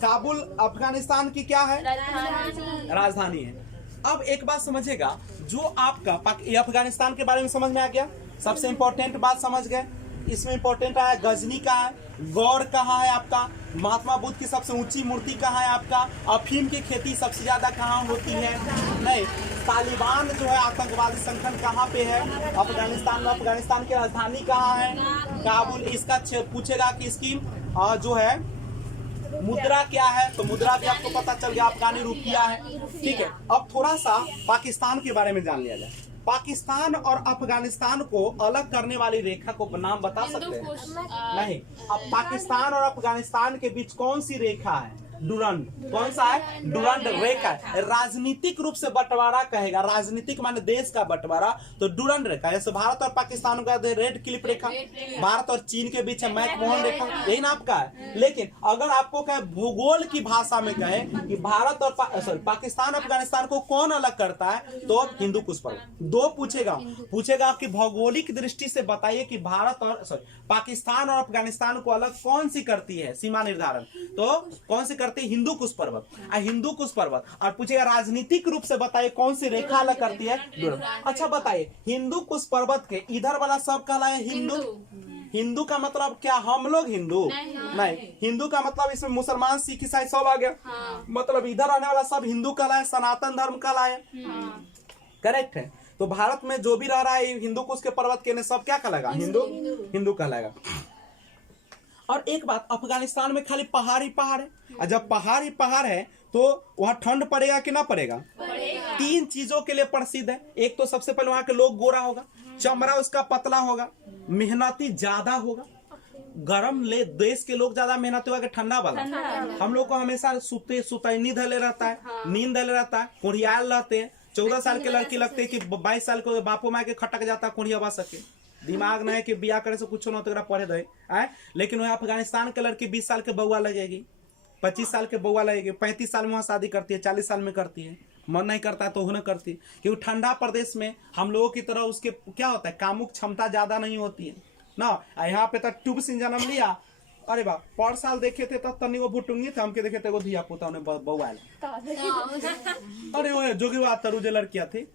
काबुल अफगानिस्तान की क्या है? राजधानी है। अब एक बात समझिएगा, जो आपका ये अफगानिस्तान के बारे में समझ में आ गया, सबसे इंपॉर्टेंट बात समझ गए। इसमें इंपॉर्टेंट आया गजनी का है, गौर कहाँ है आपका, महात्मा बुद्ध की सबसे ऊंची मूर्ति कहाँ है आपका, अफीम की खेती सबसे ज्यादा कहाँ होती है, नहीं, तालिबान जो है आतंकवादी संगठन कहाँ पे है, अफगानिस्तान में, अफगानिस्तान की राजधानी कहाँ है, काबुल। इसका पूछेगा कि इसकी जो है मुद्रा क्या है, तो मुद्रा भी आपको पता चल गया, अफगानी रुपया है। ठीक है, अब थोड़ा सा पाकिस्तान के बारे में जान लिया जाए। पाकिस्तान और अफगानिस्तान को अलग करने वाली रेखा को नाम बता सकते हैं? नहीं। अब पाकिस्तान और अफगानिस्तान के बीच कौन सी रेखा है? डुरंड। कौन सा है? डुरंड रेखा। राजनीतिक रूप से बंटवारा कहेगा, राजनीतिक माने देश का बंटवारा, तो डुरंड रेखा। जैसे भारत और पाकिस्तान का रेड क्लिप रेखा, भारत और चीन के बीच है मैकमोहन रेखा, यही ना आपका है। लेकिन अगर आपको कहे भूगोल की भाषा में कहे कि भारत और पाकिस्तान अफगानिस्तान को कौन अलग करता है, तो हिंदू कुश पर्वत। दो पूछेगा कि भौगोलिक दृष्टि से बताइए कि भारत और पाकिस्तान और अफगानिस्तान को अलग कौन सी करती है सीमा निर्धारण, तो कौन सी हिंदू कुश पर्वत। हिंदू कुश पर्वत। और पूछेगा राजनीतिक रूप से बताइए कौन सी रेखा अलग करती है? अच्छा बताइए, हिंदू कुश पर्वत के इधर वाला सब कहलाया हिंदू। हिंदू का मतलब क्या हम लोग हिंदू? नहीं। हिंदू का मतलब इसमें मुसलमान, सिख, ईसाई सब आ गया। मतलब इधर आने वाला सब हिंदू कहलाए, सनातन धर्म कहलाए। करेक्ट है। तो भारत में जो भी रह रहा है हिंदू कुश के पर्वत के सब क्या कहलाएगा? हिंदू कहलाएगा। और एक बात, अफगानिस्तान में खाली पहाड़ ही पहाड़ है, और जब पहाड़ ही पहाड़ है तो वहां ठंड पड़ेगा कि ना पड़ेगा? तीन चीजों के लिए प्रसिद्ध है। एक तो सबसे पहले वहां के लोग गोरा होगा, चमड़ा उसका पतला होगा, मेहनती ज्यादा होगा। गर्म ले देश के लोग ज्यादा मेहनती होगा कि ठंडा वाला? हम लोग को हमेशा सुतैनी धले रहता है, नींद धले रहता है, कुढ़ियाल रहते हैं। 14 साल के लड़की लगते है कि 22 साल को बापू माँ के खटक जाता कुढ़िया बा सके, दिमाग नहीं कि बिया करे से कुछ ना तो पढ़े दे आए। लेकिन वह अफगानिस्तान के लड़की 20 साल के बउआ लगेगी, 25 साल के बउआ लगेगी, 35 साल में वहाँ शादी करती है, 40 साल में करती है, मन नहीं करता है तो उन्हें करती है। क्योंकि ठंडा प्रदेश में हम लोगों की तरह उसके क्या होता है, कामुक क्षमता ज्यादा नहीं होती है ना। यहाँ पे तो ट्यूब से जन्म लिया, अरे बा पर साल देखे थे तब तनी वो भुटुंगी थे, हमके देखे थे वो धिया पुता उन्हें बउआल। अरे वो जोगी बात तरु जो लड़कियां थी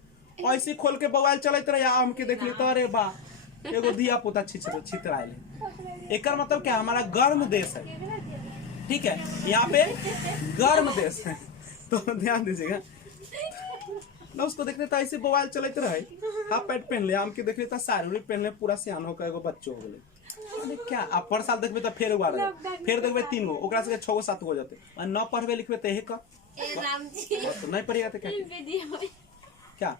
ऐसे खोल के बउआल चलते रहे, हमके देख ली तो अरे बा एगो धिया पुता छितराइले। एकर मतलब क्या, हमारा गर्म देश है। ठीक है, यहाँ पे गर्म देश है, तो ध्यान दीजिएगा ना। उसको देखते था ऐसे बवाल चलते रहे, हाफ पैंट पहन ले, हमके देख लेता साड़ी पहन ले, पूरा सियान होकर एगो बच्चो हो गए। क्या आप पर साल देखबे तो फिर एगो आ फिर देखबे 3 गो, ओकरा से 6 गो 7 गो हो जाते। और न पढ़बे लिखबे तो एक तो नहीं पढ़िएगा तो क्या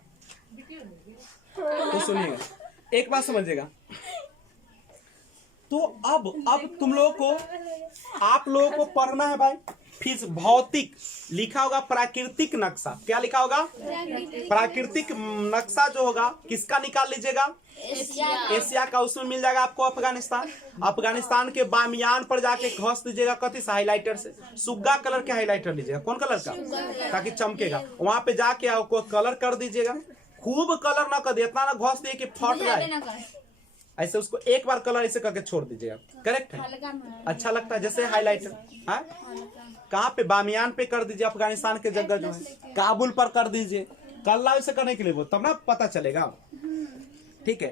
तो सुनिएगा, एक बात समझिएगा। तो अब तुम लोगों को, आप लोगों को पढ़ना है भाई फिर भौतिक, लिखा होगा प्राकृतिक नक्शा। क्या लिखा होगा? प्राकृतिक नक्शा जो होगा किसका निकाल लीजिएगा? एशिया का। उसमें मिल जाएगा आपको अफगानिस्तान। अफगानिस्तान के बामियान पर जाके घस दीजिएगा कथी से? हाईलाइटर से। सुग्गा कलर के हाईलाइटर लीजिएगा। कौन कलर का? ताकि चमकेगा। वहां पे जाके आपको कलर कर दीजिएगा, खूब कलर ना कर दिए, इतना ना घस दिए कि फट जाए, ऐसे उसको एक बार कलर ऐसे करके छोड़ दीजिएगा। करेक्ट है? अच्छा लगता है जैसे हाईलाइटर। हाँ, कहाँ पे? बामियान पे कर दीजिए, अफगानिस्तान के जगह जो है काबुल पर कर दीजिए। कल्ला उसे करने के लिए वो तब ना पता चलेगा। ठीक है,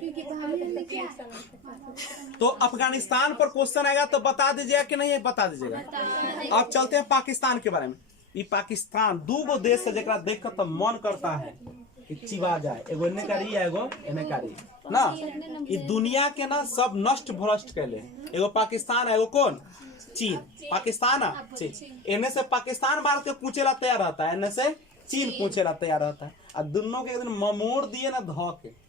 तो अफगानिस्तान पर क्वेश्चन आएगा तो बता दीजिएगा कि नहीं बता दीजिएगा। अब चलते हैं पाकिस्तान के बारे में। ये पाकिस्तान 2 गो देश है जरा देख तो मन करता है कि चिवा जाए, एगो एने कारी एगो एने कारी ना। ये दुनिया के ना सब नष्ट भ्रष्ट कैले, एगो पाकिस्तान एगो कौन? चीन। पाकिस्तान चीन, एने से पाकिस्तान भारत के पूछेला तैयार रहता है, एने से चीन पूछेला तैयार रहता है। और दोनों के एक दिन मोड़ दिए ना धो के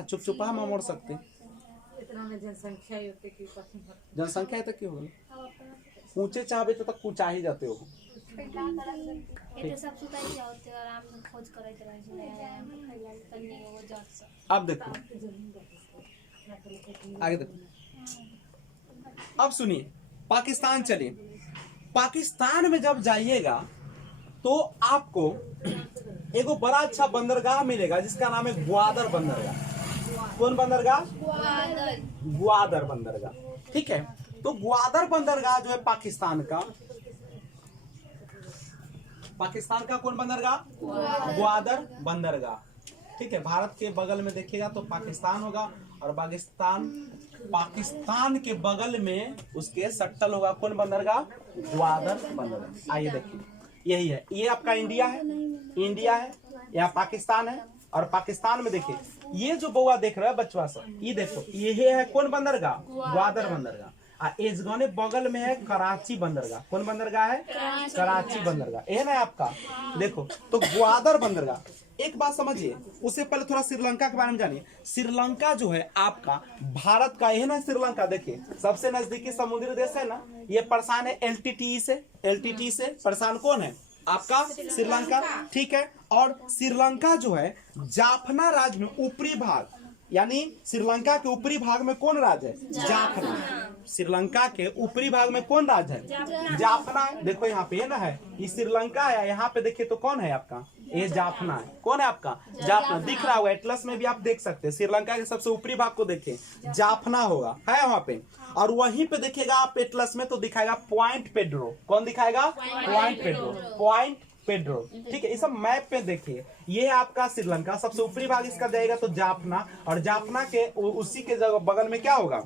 चुप चुप हम मोड़ सकते। जनसंख्या तक क्यों होगा? ऊंचे चाहबे तो तक कुछ ही जाते हो। अब देखो, आगे देखो, अब सुनिए, पाकिस्तान चलिए। पाकिस्तान में जब जाइएगा तो आपको एगो बड़ा अच्छा बंदरगाह मिलेगा जिसका नाम है ग्वादर बंदरगाह। कौन बंदरगाह? ग्वादर बंदरगाह। ठीक है, तो ग्वादर बंदरगाह जो है पाकिस्तान का कौन बंदरगाह? ग्वादर बंदरगाह। ठीक है, भारत के बगल में देखिएगा तो पाकिस्तान होगा, और पाकिस्तान के बगल में उसके सट्टल होगा कौन बंदरगाह? ग्वादर बंदरगाह। आइए देखिए, यही है, ये आपका इंडिया है, यहाँ पाकिस्तान है, और पाकिस्तान में देखिए ये जो बउआ देख रहा है बचवा सब, ये देखो ये है कौन बंदरगाह? ग्वादर बंदरगाह। एजगाने बगल में है कराची बंदरगाह। कौन बंदरगाह है? कराची बंदरगाह, ये ना आपका। देखो तो ग्वादर बंदरगाह। एक बात समझिए, उससे पहले थोड़ा श्रीलंका के बारे में जानिए। श्रीलंका जो है आपका भारत का, यह ना श्रीलंका, देखिए सबसे नजदीकी समुद्री देश है ना, ये परेशान है एलटीटी से परेशान कौन है? आपका श्रीलंका, ठीक है। और श्रीलंका जो है जाफना राज्य में ऊपरी भाग, यानी श्रीलंका के ऊपरी भाग में कौन राज्य है? जाफना। श्रीलंका के ऊपरी भाग में कौन राज्य है? जाफना। देखो यहाँ पे ना है, ये श्रीलंका है, यहाँ पे देखिए तो कौन है आपका? ये जाफना है। कौन है आपका? जाफना। दिख रहा होगा एटलस में भी आप देख सकते हैं, श्रीलंका के सबसे ऊपरी भाग को देखिए, जाफना होगा, है वहाँ पे। और वहीं पे देखिएगा आप एटलस में तो दिखाएगा पॉइंट पेड्रो। कौन दिखाएगा? पॉइंट पेड्रो, ठीक है। ये सब मैप पे देखिए, ये है आपका श्रीलंका, सबसे ऊपरी भाग इसका जाएगा तो जाफना, और जाफना के उसी के जगह बगल में क्या होगा?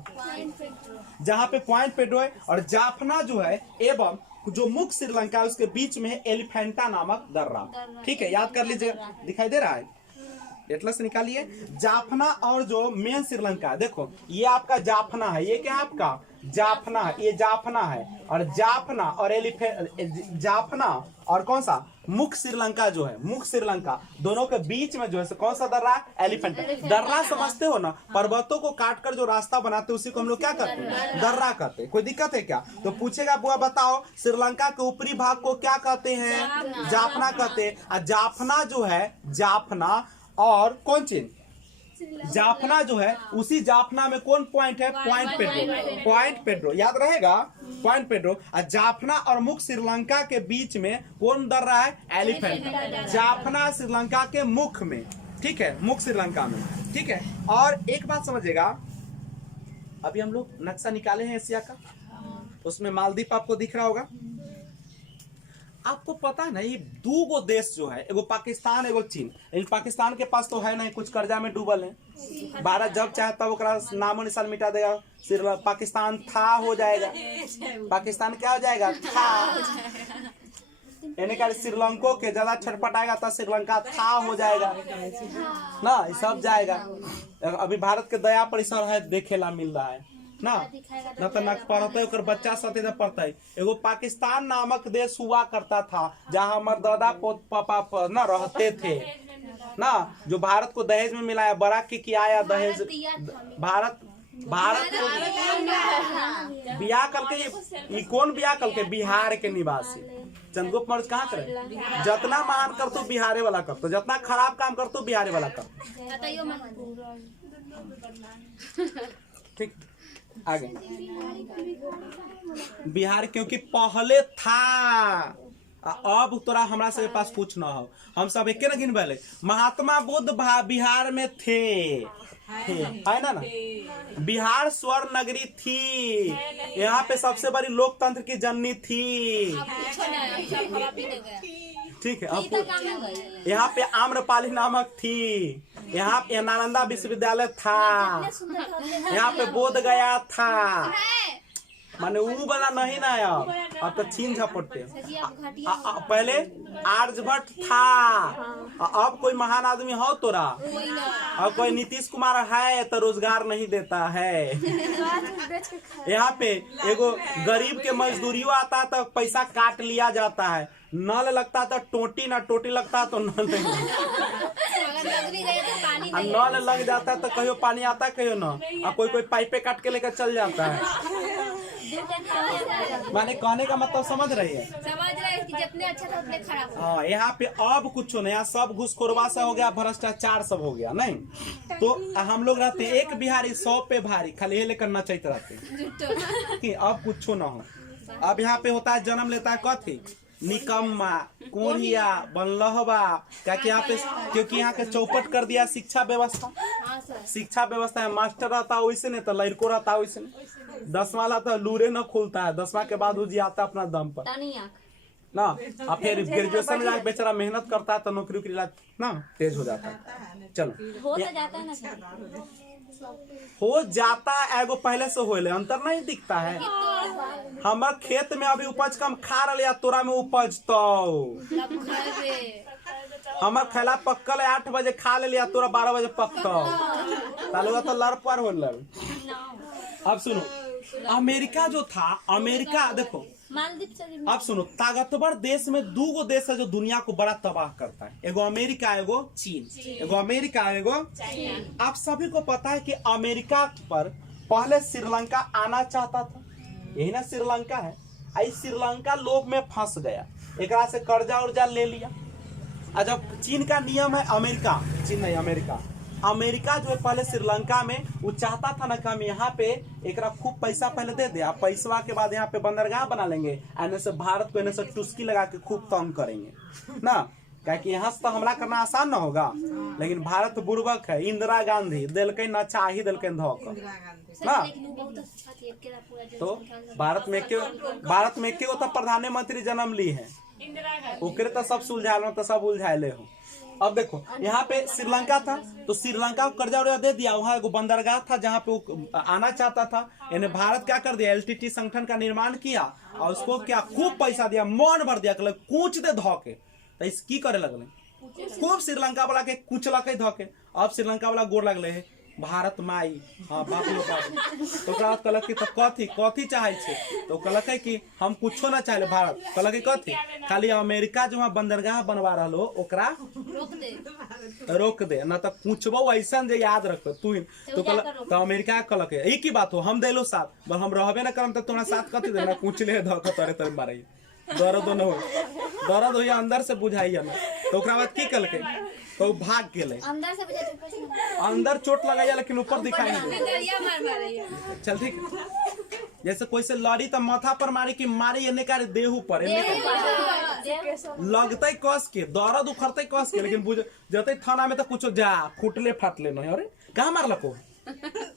जहाँ पे पॉइंट पेड्रो है। और जाफना जो है एवं जो मुख्य श्रीलंका है उसके बीच में है एलिफेंटा नामक दर्रा, ठीक है, याद कर लीजिए। दिखाई दे रहा है, एटलस निकालिए। जाफना और जो मेन श्रीलंका, देखो ये आपका जाफना है, ये क्या है आपका? जाफना है, ये जाफना है। और जाफना और जाफना और कौन सा? मुख्य श्रीलंका जो है, मुख्य श्रीलंका, दोनों के बीच में जो है कौन सा दर्रा? एलिफेंटा दर्रा। समझते हो ना, पर्वतों को काटकर जो रास्ता बनाते हैं उसी को हम लोग क्या करते हैं? दर्रा करते हैं। कोई दिक्कत है क्या? तो पूछेगा बुआ बताओ श्रीलंका के ऊपरी भाग को क्या कहते हैं? जाफना कहते हैं। और जाफना जो है, जाफना और कौन चीज? जाफना जो है, उसी जाफना में कौन पॉइंट है? पॉइंट पेड्रो, याद रहेगा, पॉइंट पेड्रो। और जाफना और मुख्य श्रीलंका के बीच में कौन दर्रा है? एलिफेंटा। जाफना श्रीलंका के मुख्य में, ठीक है, मुख्य श्रीलंका में, ठीक है। और एक बात समझिएगा, अभी हम लोग नक्शा निकाले हैं एशिया का, उसमें मालदीव आपको दिख रहा होगा। आपको पता नहीं दो गो देश जो है, एगो पाकिस्तान एगो चीन। इन पाकिस्तान के पास तो है नहीं, कुछ कर्जा में डूबल है। भारत जब चाहे तब ओकरा नामो निशान मिटा देगा। पाकिस्तान था हो जाएगा, पाकिस्तान क्या हो जाएगा? था। यानी कि श्रीलंको के ज्यादा छटपटाएगा तो श्रीलंका था हो जाएगा ना, सब जाएगा। अभी भारत के दया परिसर है, देखेला मिल रहा है ना, न तो न पढ़ते ओकर बच्चा साथे न पढ़ते। एगो पाकिस्तान नामक देश हुआ करता था जहाँ हमारे दादा पापा न रहते थे ना, जो भारत को दहेज में मिलाया, बड़ा की आया दहेज। भारत को बियाह करके, ये कौन बियाह करके? बिहार के निवासी चंद्रगुप्त मौर्य कहाँ करे? जितना मान कर तो बिहारे वाला कर, तो जितना खराब काम कर तो बिहारे वाला कर, ठीक। आगे बिहार, क्योंकि पहले था, अब तोरा हमरा से पास कुछ न हो, हम सब एक न गिन पहले। महात्मा बुद्ध बिहार में थे, है ना? बिहार स्वर्ण नगरी थी, यहाँ पे सबसे बड़ी लोकतंत्र की जननी थी, ठीक है। अब यहाँ पे आम्रपाली नामक थी, यहाँ पे नालंदा विश्वविद्यालय था, यहाँ पे बोध गया था, माने वो वाला नहीं ना, अब तो छीन झपटते। पहले आर्यभट्ट था, अब कोई महान आदमी हो तोरा? अब कोई नीतीश कुमार है तो रोजगार नहीं देता है। यहाँ पे एगो गरीब के मजदूरियों आता है तो पैसा काट लिया जाता है, नल लगता तो टोटी, ना टोटी लगता तो नल नहीं, नल लग जाता है तो कहियो पानी आता है कहियो न, और कोई पाइपे काट के लेकर चल जाता है। माने कहने का मतलब समझ रही है? कि जितने अच्छा था उतने खराब। हाँ, यहाँ पे अब कुछ नहीं, यहाँ सब घुसखोरवा सा हो गया, भ्रष्टाचार सब हो गया, नहीं तो हम लोग रहते एक बिहारी 100 पे भारी, खाली ये लेकर नचते रहते कि अब कुछ ना हो। अब यहाँ पे होता है, जन्म लेता है कथी? निकम्मा, कोरिया, बनलहवा, क्योंकि यहाँ के चौपट कर दिया शिक्षा व्यवस्था। शिक्षा व्यवस्था है, मास्टर रहता है वैसे नहीं तो लड़को रहता है वैसे नहीं। 10वां ला तो लूरे न खुलता है, 10वां के बाद उजी आता अपना दम पर। ना। अब फिर ग्रेजुएशन में जाके बेचारा मेहनत करता है तो नौकरी के लिए ना तेज हो जाता है। चलो हो तो जाता है ना, हो जाता है, एगो पहले से होले अंतर नहीं दिखता है। हमार खेत में अभी उपज कम खा रहा तोरा में उपज तो हमार खैला पक्कल है 8 बजे खा ले लिया, तोरा 12 बजे पकतो तालुआ तो लड़ पर हो लग। अब सुनो, अमेरिका जो था, अमेरिका देखो मालदीव से अब सुनो, ताकतवर देश में 2 देश है जो दुनिया को बड़ा तबाह करता है, एगो अमेरिका एगो चीन। एगो अमेरिका एगो आप सभी को पता है कि अमेरिका पर पहले श्रीलंका आना चाहता था, यही ना श्रीलंका है। आई श्रीलंका लोभ में फंस गया, एक से कर्जा उर्जा ले लिया। और जब चीन का नियम है, अमेरिका चीन नहीं अमेरिका जो है पहले श्रीलंका में वो चाहता था ना कि हम यहाँ पे एक खूब पैसा पहले दे दे, आप पैसा के बाद यहाँ पे बंदरगाह बना लेंगे, एने से भारत को एने से टुस्की लगा के खूब तंग करेंगे ना, क्योंकि यहाँ से तो हमला करना आसान ना होगा। लेकिन भारत बुर्बक है, इंदिरा गांधी दिलकन न चाही दिलकन धोक ना। तो भारत में एक तो प्रधानमंत्री जन्म ली है, ओकरे तो सब सुलझाल तो सब उलझाले हो। अब देखो यहाँ पे श्रीलंका था तो श्रीलंका को कर्जा उर्जा दे दिया, वहाँ एगो बंदरगाह था जहाँ पे वो आना चाहता था। इन्हें भारत क्या कर दिया, एलटीटी संगठन का निर्माण किया और उसको क्या खूब पैसा दिया, मन भर दिया, कूच दे धोके तो इस की करे लगले, खूब श्रीलंका वाला के कुचलक धोके। अब श्रीलंका वाला गोर लगले है भारत माई, हाँ बाप लो बाप। तो कहलक कि तो कथी चाहे छे, तो कहलक कि हम कुछो ना चाहे भारत, कहलक कथी खाली अमेरिका जो बंदरगाह बनवा रहा हो ओकरा रोक दे ना, तो कुछबो ऐसा जे याद रख तू। तो अमेरिका कहलक एक ही बात हो, हम देलो साथ, बस हम रहबे ना करम तो तुम्हारा साथ कथी देना, कुचले धक तरे तरे मारे दर्द न हो, दर्द हो अंदर से बुझाइए ना। तो ओकरा बाद की कलके तो भाग गेले, अंदर चोट लगाइया लेकिन ऊपर दिखाई नहीं। चल ठीक, जैसे कोई से लड़ी तो माथा पर मारे कि मारे एने का देहू पर लगते कस के, दर्द उखड़ते कस के, लेकिन बुझ जते थाना में तो कुछ जा फुटले फाटले नहीं। अरे कहाँ मारलको,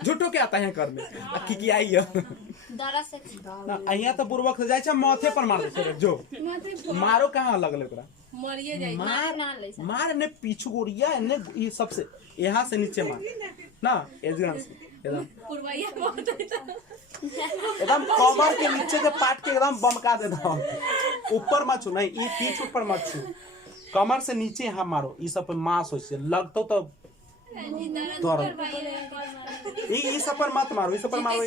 झूठो के आता है करने की आई अहिया तो बुर्बक से जाए माथे पर मार दे जो मारो कहाँ लगले ओकरा मार ने पीछू गोरिया ने ये सबसे यहाँ से नीचे मार ना, एकदम कमर के नीचे से पाट के एकदम बमका दे दो, ऊपर मत छू नहीं, ये पीछ ऊपर मत छू, कमर से नीचे यहाँ मारो, ये सब मांस हो लगतो तो ये सब पर मत मारो, ये सब पर मारो।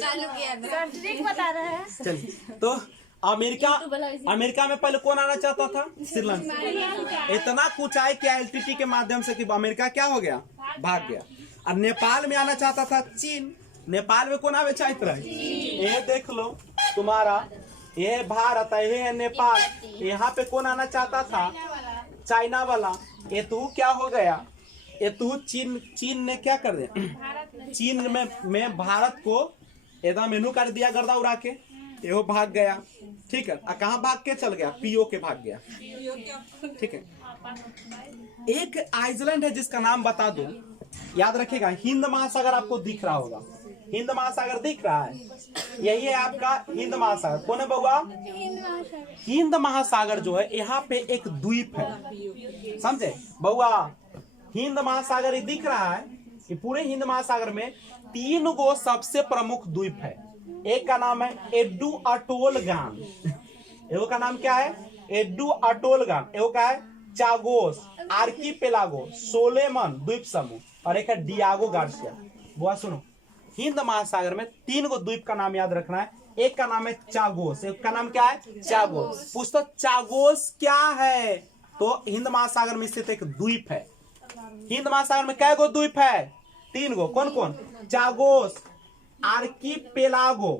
चलिए तो अमेरिका में पहले कौन आना चाहता था, श्रीलंका। इतना कुछ आए कि एलटीटी के माध्यम से कि अमेरिका क्या हो गया, भाग गया। और नेपाल में आना चाहता था चीन, नेपाल में कौन आवे चाहते रहे, ये देख लो तुम्हारा ये भारत है, ये नेपाल, यहाँ पे कौन आना चाहता था, चाइना वाला। ये तू क्या हो गया, ये तू चीन ने क्या कर दिया, चीन में भारत को एकदम मेनू कर दिया गर्दा उड़ा के, ये भाग गया। ठीक है, कहाँ भाग के चल गया, पीओ के भाग गया। ठीक है, एक आइसलैंड है जिसका नाम बता दो, याद रखिएगा, हिंद महासागर आपको दिख रहा होगा, हिंद महासागर दिख रहा है, यही है आपका हिंद महासागर। कौन है बउआ, हिंद महासागर जो है यहाँ पे एक द्वीप है, समझे बउआ। हिंद महासागर ये दिख रहा है, ये पूरे हिंद महासागर में 3 गो सबसे प्रमुख द्वीप है। एक का नाम है एडू अटोलगान, एगो का नाम क्या है, एडू अटोलगान, एगो का है चागोस आर्कीपेलागो सोलेमन द्वीप समूह, और एक है डियागो गार्सिया। बुआ सुनो, हिंद महासागर में 3 गो द्वीप का नाम याद रखना है। एक का नाम है चागोस, एक का नाम क्या है चागोस। पूछतो चागोस क्या है, तो हिंद महासागर में स्थित एक द्वीप है। हिंद महासागर में क्या गो द्वीप है, 3 गो। कौन कौन, चागोस, आर्कीपेलागो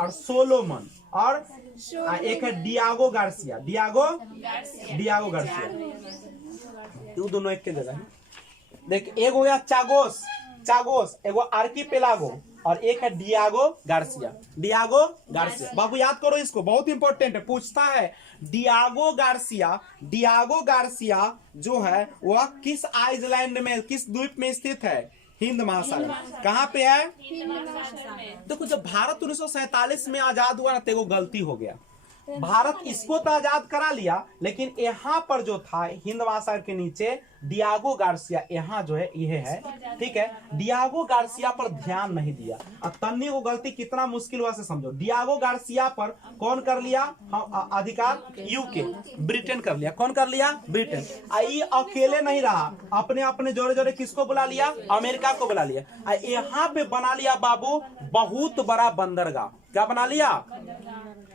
और सोलोमन, और एक है डियागो गार्सिया, डियागो गार्सिया। ये दोनों एक के जगह है। देख, एक हो गया चागोस, एगो आर्कीपेलागो, और एक है डियागो गार्सिया। बाबू याद करो इसको, बहुत इंपॉर्टेंट है, पूछता है। डियागो गार्सिया जो है वह किस आइसलैंड में, किस द्वीप में स्थित है, हिंद महासागर। कहाँ पे है, देखो जब भारत 1947 में आजाद हुआ ना, तो गलती हो गया, भारत इसको तो आजाद करा लिया, लेकिन यहाँ पर जो था हिंद महासागर के नीचे डियागो गार्सिया, यहाँ जो है ये है, ठीक है। डियागो गार्सिया पर ध्यान नहीं दिया। अब तन्नी को गलती कितना मुश्किल हुआ से समझो। डियागो गार्सिया पर कौन कर लिया अधिकार? यूके, ब्रिटेन कर लिया। कौन कर लिया? ब्रिटेन। ये अकेले नहीं रहा, अपने अपने जोड़े जोड़े किसको बुला लिया? अमेरिका को बुला लिया। यहाँ पे बना लिया बाबू बहुत बड़ा बंदरगाह। क्या बना लिया?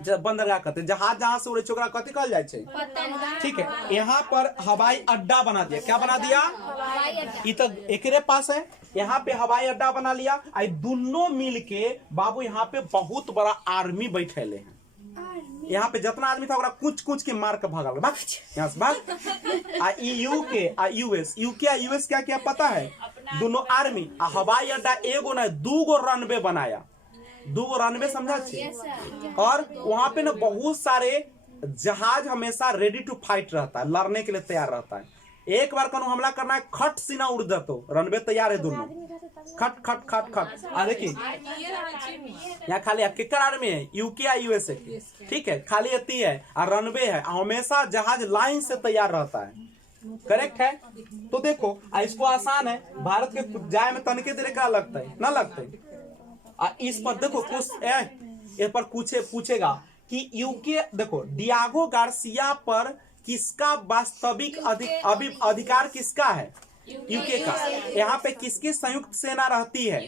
बंदरगाह कहते हैं जहाज जहां से उड़े चोकरा कथी कहल जाए छे, ठीक है। यहाँ पर हवाई अड्डा बना दिया। क्या बना दिया? ये तो एकरे पास है, यहाँ पे हवाई अड्डा बना लिया। आई दोनों मिल के बाबू यहाँ पे बहुत बड़ा आर्मी बैठेले हैं। यहाँ पे जितना आदमी था कुछ कुछ के मार के भागल भाग यहाँ से भाग। यूके यूएस क्या क्या पता है? दोनों आर्मी हवाई अड्डा एगो ना 2 रनवे बनाया। 2 रनवे समझा छे। और वहां पे ना बहुत सारे जहाज हमेशा रेडी टू फाइट रहता है, लड़ने के लिए तैयार रहता है। एक बार कहीं हमला करना है, खट सीना उड़ जातो, रनवे तैयार है दोनों, खट खट खट खट। देखिए यहाँ खाली किकर आर्मी है, यूके या यूएसए की, ठीक है, खाली इतनी है और रनवे है। हमेशा जहाज लाइन से तैयार रहता है। करेक्ट है। तो देखो इसको आसान है, भारत के जाए में तनके देर का लगता है ना लगता है। इस पर देखो कुछ इस पर पूछेगा कि यूके, देखो डियागो गार्सिया पर किसका वास्तविक अधिकार किसका है? यूके का। यहाँ पे किसकी संयुक्त सेना रहती है?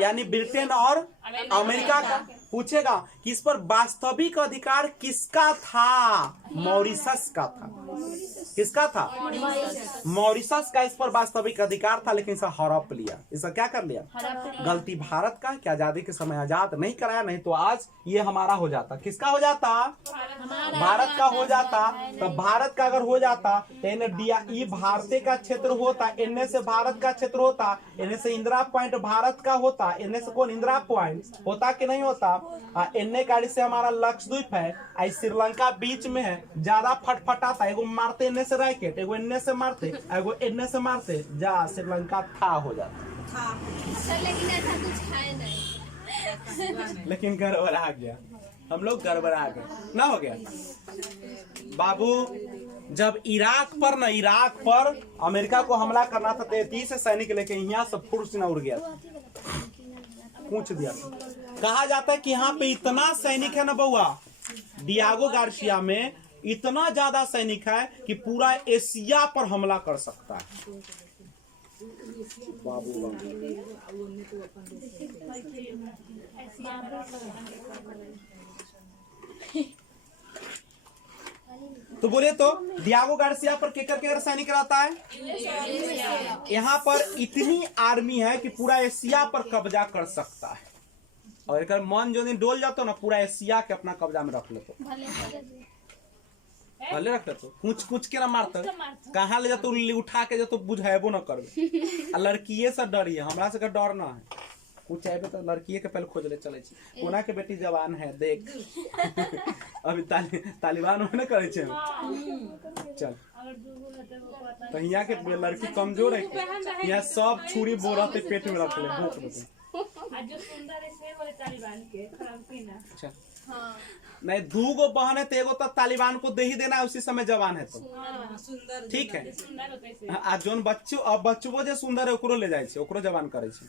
यानी ब्रिटेन और अमेरिका का। पूछेगा कि इस पर वास्तविक अधिकार किसका था? मॉरिशस का था। किसका था? मॉरिशस का इस पर वास्तविक अधिकार था, लेकिन इसे हड़प लिया। इसका क्या कर लिया? गलती भारत का कि आजादी के समय आजाद नहीं कराया, नहीं तो आज ये हमारा हो जाता। किसका हो जाता? भारत का हो जाता। तो भारत का अगर हो जाता तो ये भारतीय का क्षेत्र होता, इनमें से भारत का क्षेत्र होता, इनमें से इंदिरा पॉइंट भारत का होता, इनमें से कौन इंदिरा पॉइंट होता कि नहीं होता? इन्ने गाड़ी से हमारा लक्षद्वीप है, आई श्रीलंका बीच में है, ज्यादा फटफटाता। एगो मारते इन्ने से रैकेट, एगो इन्ने से मारते, एगो इन्ने से मारते, जा श्रीलंका था हो जाता। लेकिन ऐसा कुछ है नहीं। लेकिन गड़बड़ा गया, हम लोग गड़बड़ा गए ना, हो गया बाबू। जब इराक पर अमेरिका को हमला करना था, 33 सैनिक लेके यहाँ से फुर्स न उड़ गया, पूछ दिया। कहा जाता है कि यहाँ पे इतना सैनिक है ना बउआ, डियागो गार्सिया में इतना ज्यादा सैनिक है कि पूरा एशिया पर हमला कर सकता है। बाबू तो बोले तो डियागो गार्सिया पर केकर सैनिक रहता है? यहाँ पर इतनी आर्मी है कि पूरा एशिया पर कब्जा कर सकता है। और एक मन जो दिन डोल जातो ना, पूरा एशिया के अपना कब्जा में रख लेतो, भले रख लेतो, कुछ के ना मारतो, कहाँ ले जातो उठा के जातो, बुझाएबो न करबे। लड़किए से डरिए, हमरा से डर ना है। कुछ आएबे तो लड़किए के पहले खोज ले चले छी। कोना के बेटी जवान है देख। अभी तालिबान में ना करे छे। चल तो यहाँ के लड़की कमजोर है, यहाँ सब छुरी बोराते पेट में रख ले, भूख देते। अच्छा नहीं, 2 बहन है तो एगो तो तालिबान को दे ही देना है, उसी समय जवान है तो ठीक है। आज जोन बच्चों जो सुंदर है ओकरो ले जाए छे, ओकरो जवान करे छे।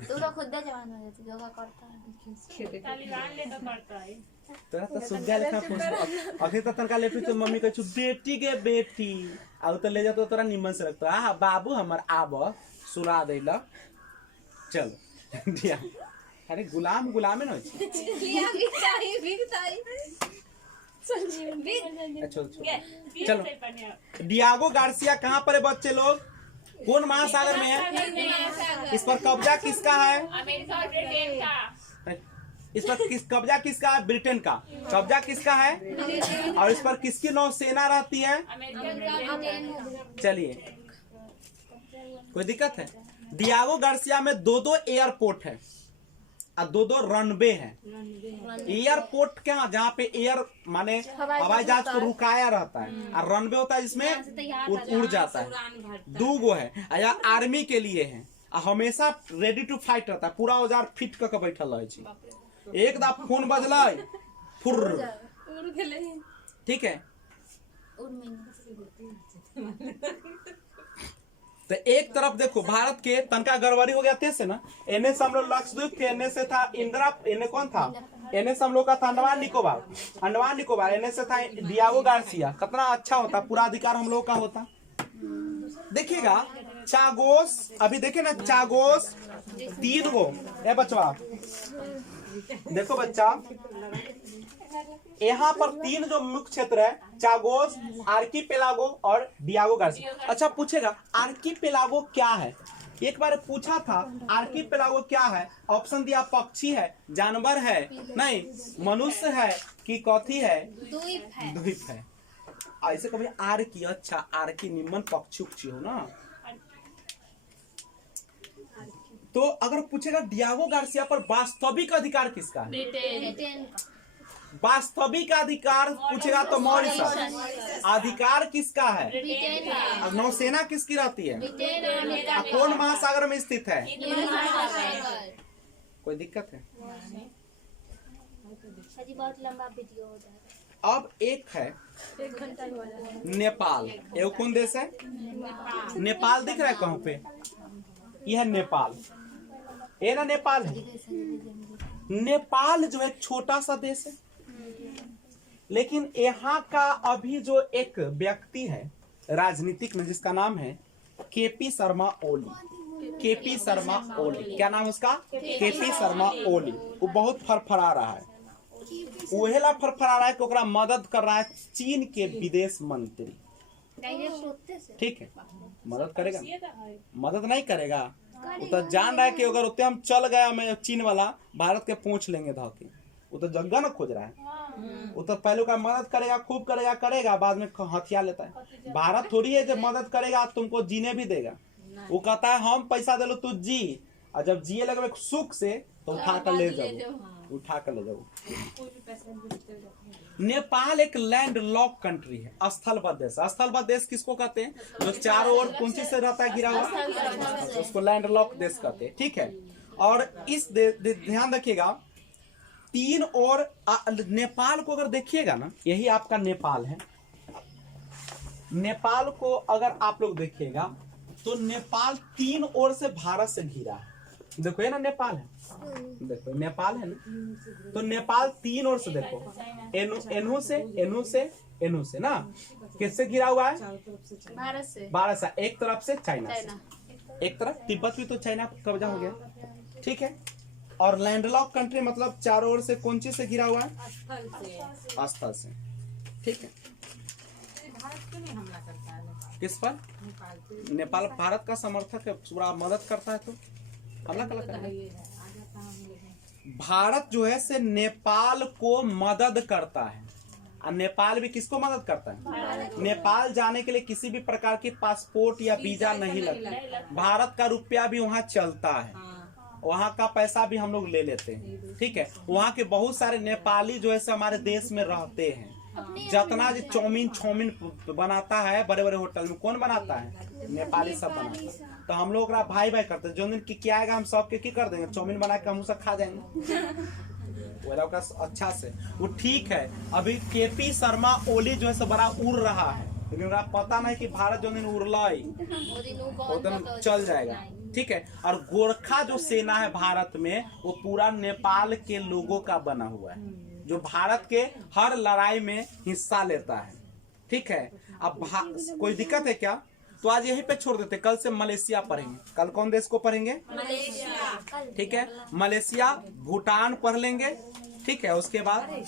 तू तो खुद जवान हो जाती, योगा करता है, तालिबान ले तो करता है। तोरा तो सुग्गा लेखा पूछ अभी तो तनका लेटू तो मम्मी कहै छु बेटी के बेटी आ तो ले जातो तोरा निमन से रखतो। आ बाबू हमर आब सुला देला चल दिया। अरे गुलामे न छै, चलो। डियागो गार्सिया कहाँ पर है बच्चे लोग? कौन महासागर में है? इस पर कब्जा किसका है? अमेरिका और ब्रिटेन का। इस पर कब्जा किसका है? ब्रिटेन का। कब्जा किसका है? और इस पर किसकी नौसेना रहती है? चलिए, कोई दिक्कत है? डियागो गार्सिया में 2 एयरपोर्ट है और 2 रनवे है। एयरपोर्ट क्या, जहाँ पे एयर माने हवाई जहाज को रुकाया रहता है, और रनवे होता है जिसमें उड़ जाता है। 2 है, या आर्मी के लिए है, हमेशा रेडी टू फाइट रहता है, पूरा औजार फिट करके बैठल रहे। एक दा फोन बजल फुर ठीक है। तो एक तरफ देखो भारत के तनका गड़बड़ी हो गया थे से ना, एने से हम लोग लक्षद्वीप के, एने से था इंदिरा, एने कौन था, एने से हम लोग का था अंडमान निकोबार, अंडमान निकोबार, एने से था डियागो गार्सिया। कितना अच्छा होता, पूरा अधिकार हम लोग का होता। देखिएगा चागोस, अभी देखे ना चागोस 3 गो, ए बचवा देखो बच्चा, यहाँ पर 3 जो मुख्य क्षेत्र है, चागोस, आर्कीपेलागो और डियागो गार्सिया। अच्छा पूछेगा आर्कीपेलागो क्या है, एक बार पूछा था आर्कीपेलागो क्या है, ऑप्शन दिया पक्षी है, जानवर है, नहीं मनुष्य है कि कथी है, द्वीप है। ऐसे कभी आर की, अच्छा आर की निम्न पक्षी उक्षी हो ना। तो अगर पूछेगा डियागो गार्सिया पर वास्तविक अधिकार किसका है, वास्तविक अधिकार पूछेगा तो मॉरिशस। अधिकार किसका है, नौसेना किसकी रहती है, कौन महासागर में स्थित है, कोई दिक्कत है। बहुत लंबा वीडियो हो जाएगा। अब एक है नेपाल, ये कौन देश है, नेपाल दिख रहा है कहाँ पे, यह है नेपाल, ये ना नेपाल है। नेपाल जो है छोटा सा देश है, लेकिन यहाँ का अभी जो एक व्यक्ति है राजनीतिक में, जिसका नाम है केपी शर्मा ओली, केपी शर्मा ओली, क्या नाम है उसका, केपी शर्मा ओली। वो बहुत फरफरा रहा है, वहेला फरफरा रहा है कि ओकरा मदद कर रहा है चीन के विदेश मंत्री। ठीक है, मदद करेगा, मदद नहीं करेगा, वो तो जान रहा है कि अगर उतने हम चल गया मैं चीन वाला भारत के पूछ लेंगे धोके, वो तो जगह ना खोज रहा है। वो तो पहले का मदद करेगा, खूब करेगा, बाद में हथियार लेता है। भारत थोड़ी है जब मदद करेगा तुमको जीने भी देगा, वो कहता है हम पैसा दे लो तू जी, और जब जिए लगे सुख से तो उठा कर ले जाओ, उठा कर ले जाओ। नेपाल एक लैंड लॉक कंट्री है, स्थलबद्ध देश। स्थलबद्ध देश किसको कहते हैं, जो चारों ओर पूंजी से रहता है घिरा हुआ, उसको लैंड लॉक देश कहते हैं। ठीक है, और इस ध्यान रखिएगा 3 और नेपाल को अगर देखिएगा ना, यही आपका नेपाल है। नेपाल को अगर आप लोग देखिएगा तो नेपाल 3 ओर से भारत से घिरा है। देखो ये ना नेपाल है, देखो नेपाल है ना, तो नेपाल 3 ओर से देखो, एनहू से ना, किससे घिरा हुआ है, भारत से। एक तरफ से चाइना से, एक तरफ तिब्बत भी तो चाइना का कब्जा हो गया। ठीक है, और लैंडलॉक कंट्री मतलब चारों ओर से कौन चीज से घिरा हुआ है, स्थल से। ठीक है, किस पर, नेपाल भारत का समर्थक है, पूरा मदद करता है, तो हमला करता है। भारत जो है से नेपाल को मदद करता है, और नेपाल भी किसको मदद करता है, नेपाल जाने के लिए किसी भी प्रकार की पासपोर्ट या वीजा नहीं लगता। भारत का रुपया भी वहाँ चलता है, वहाँ का पैसा भी हम लोग ले लेते हैं। ठीक है, वहाँ के बहुत सारे नेपाली जो है हमारे देश में रहते हैं। जितना जो चौमीन बनाता है बड़े बड़े होटल में, कौन बनाता है, नेपाली सब बनाता है। तो हम लोग भाई करते हैं, जो दिन क्या आएगा हम सबके की कर देंगे, चौमीन बना के हम सब खा जाएंगे वो अच्छा से। वो ठीक है, अभी केपी शर्मा ओली जो है बड़ा उड़ रहा है, लेकिन पता नहीं कि भारत जो दिन उड़ला वो दिन चल जाएगा। ठीक है, और गोरखा जो सेना है भारत में, वो पूरा नेपाल के लोगों का बना हुआ है, जो भारत के हर लड़ाई में हिस्सा लेता है। ठीक है, अब कोई दिक्कत है क्या, तो आज यहीं पे छोड़ देते, कल से मलेशिया पढ़ेंगे। कल कौन देश को पढ़ेंगे, मलेशिया। ठीक है, मलेशिया, भूटान पढ़ लेंगे। ठीक है, उसके बाद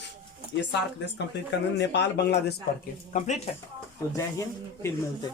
ये सार्क देश कंप्लीट कर देंगे, नेपाल बांग्लादेश पढ़ के कंप्लीट है। तो जय हिंद, फिर मिलते।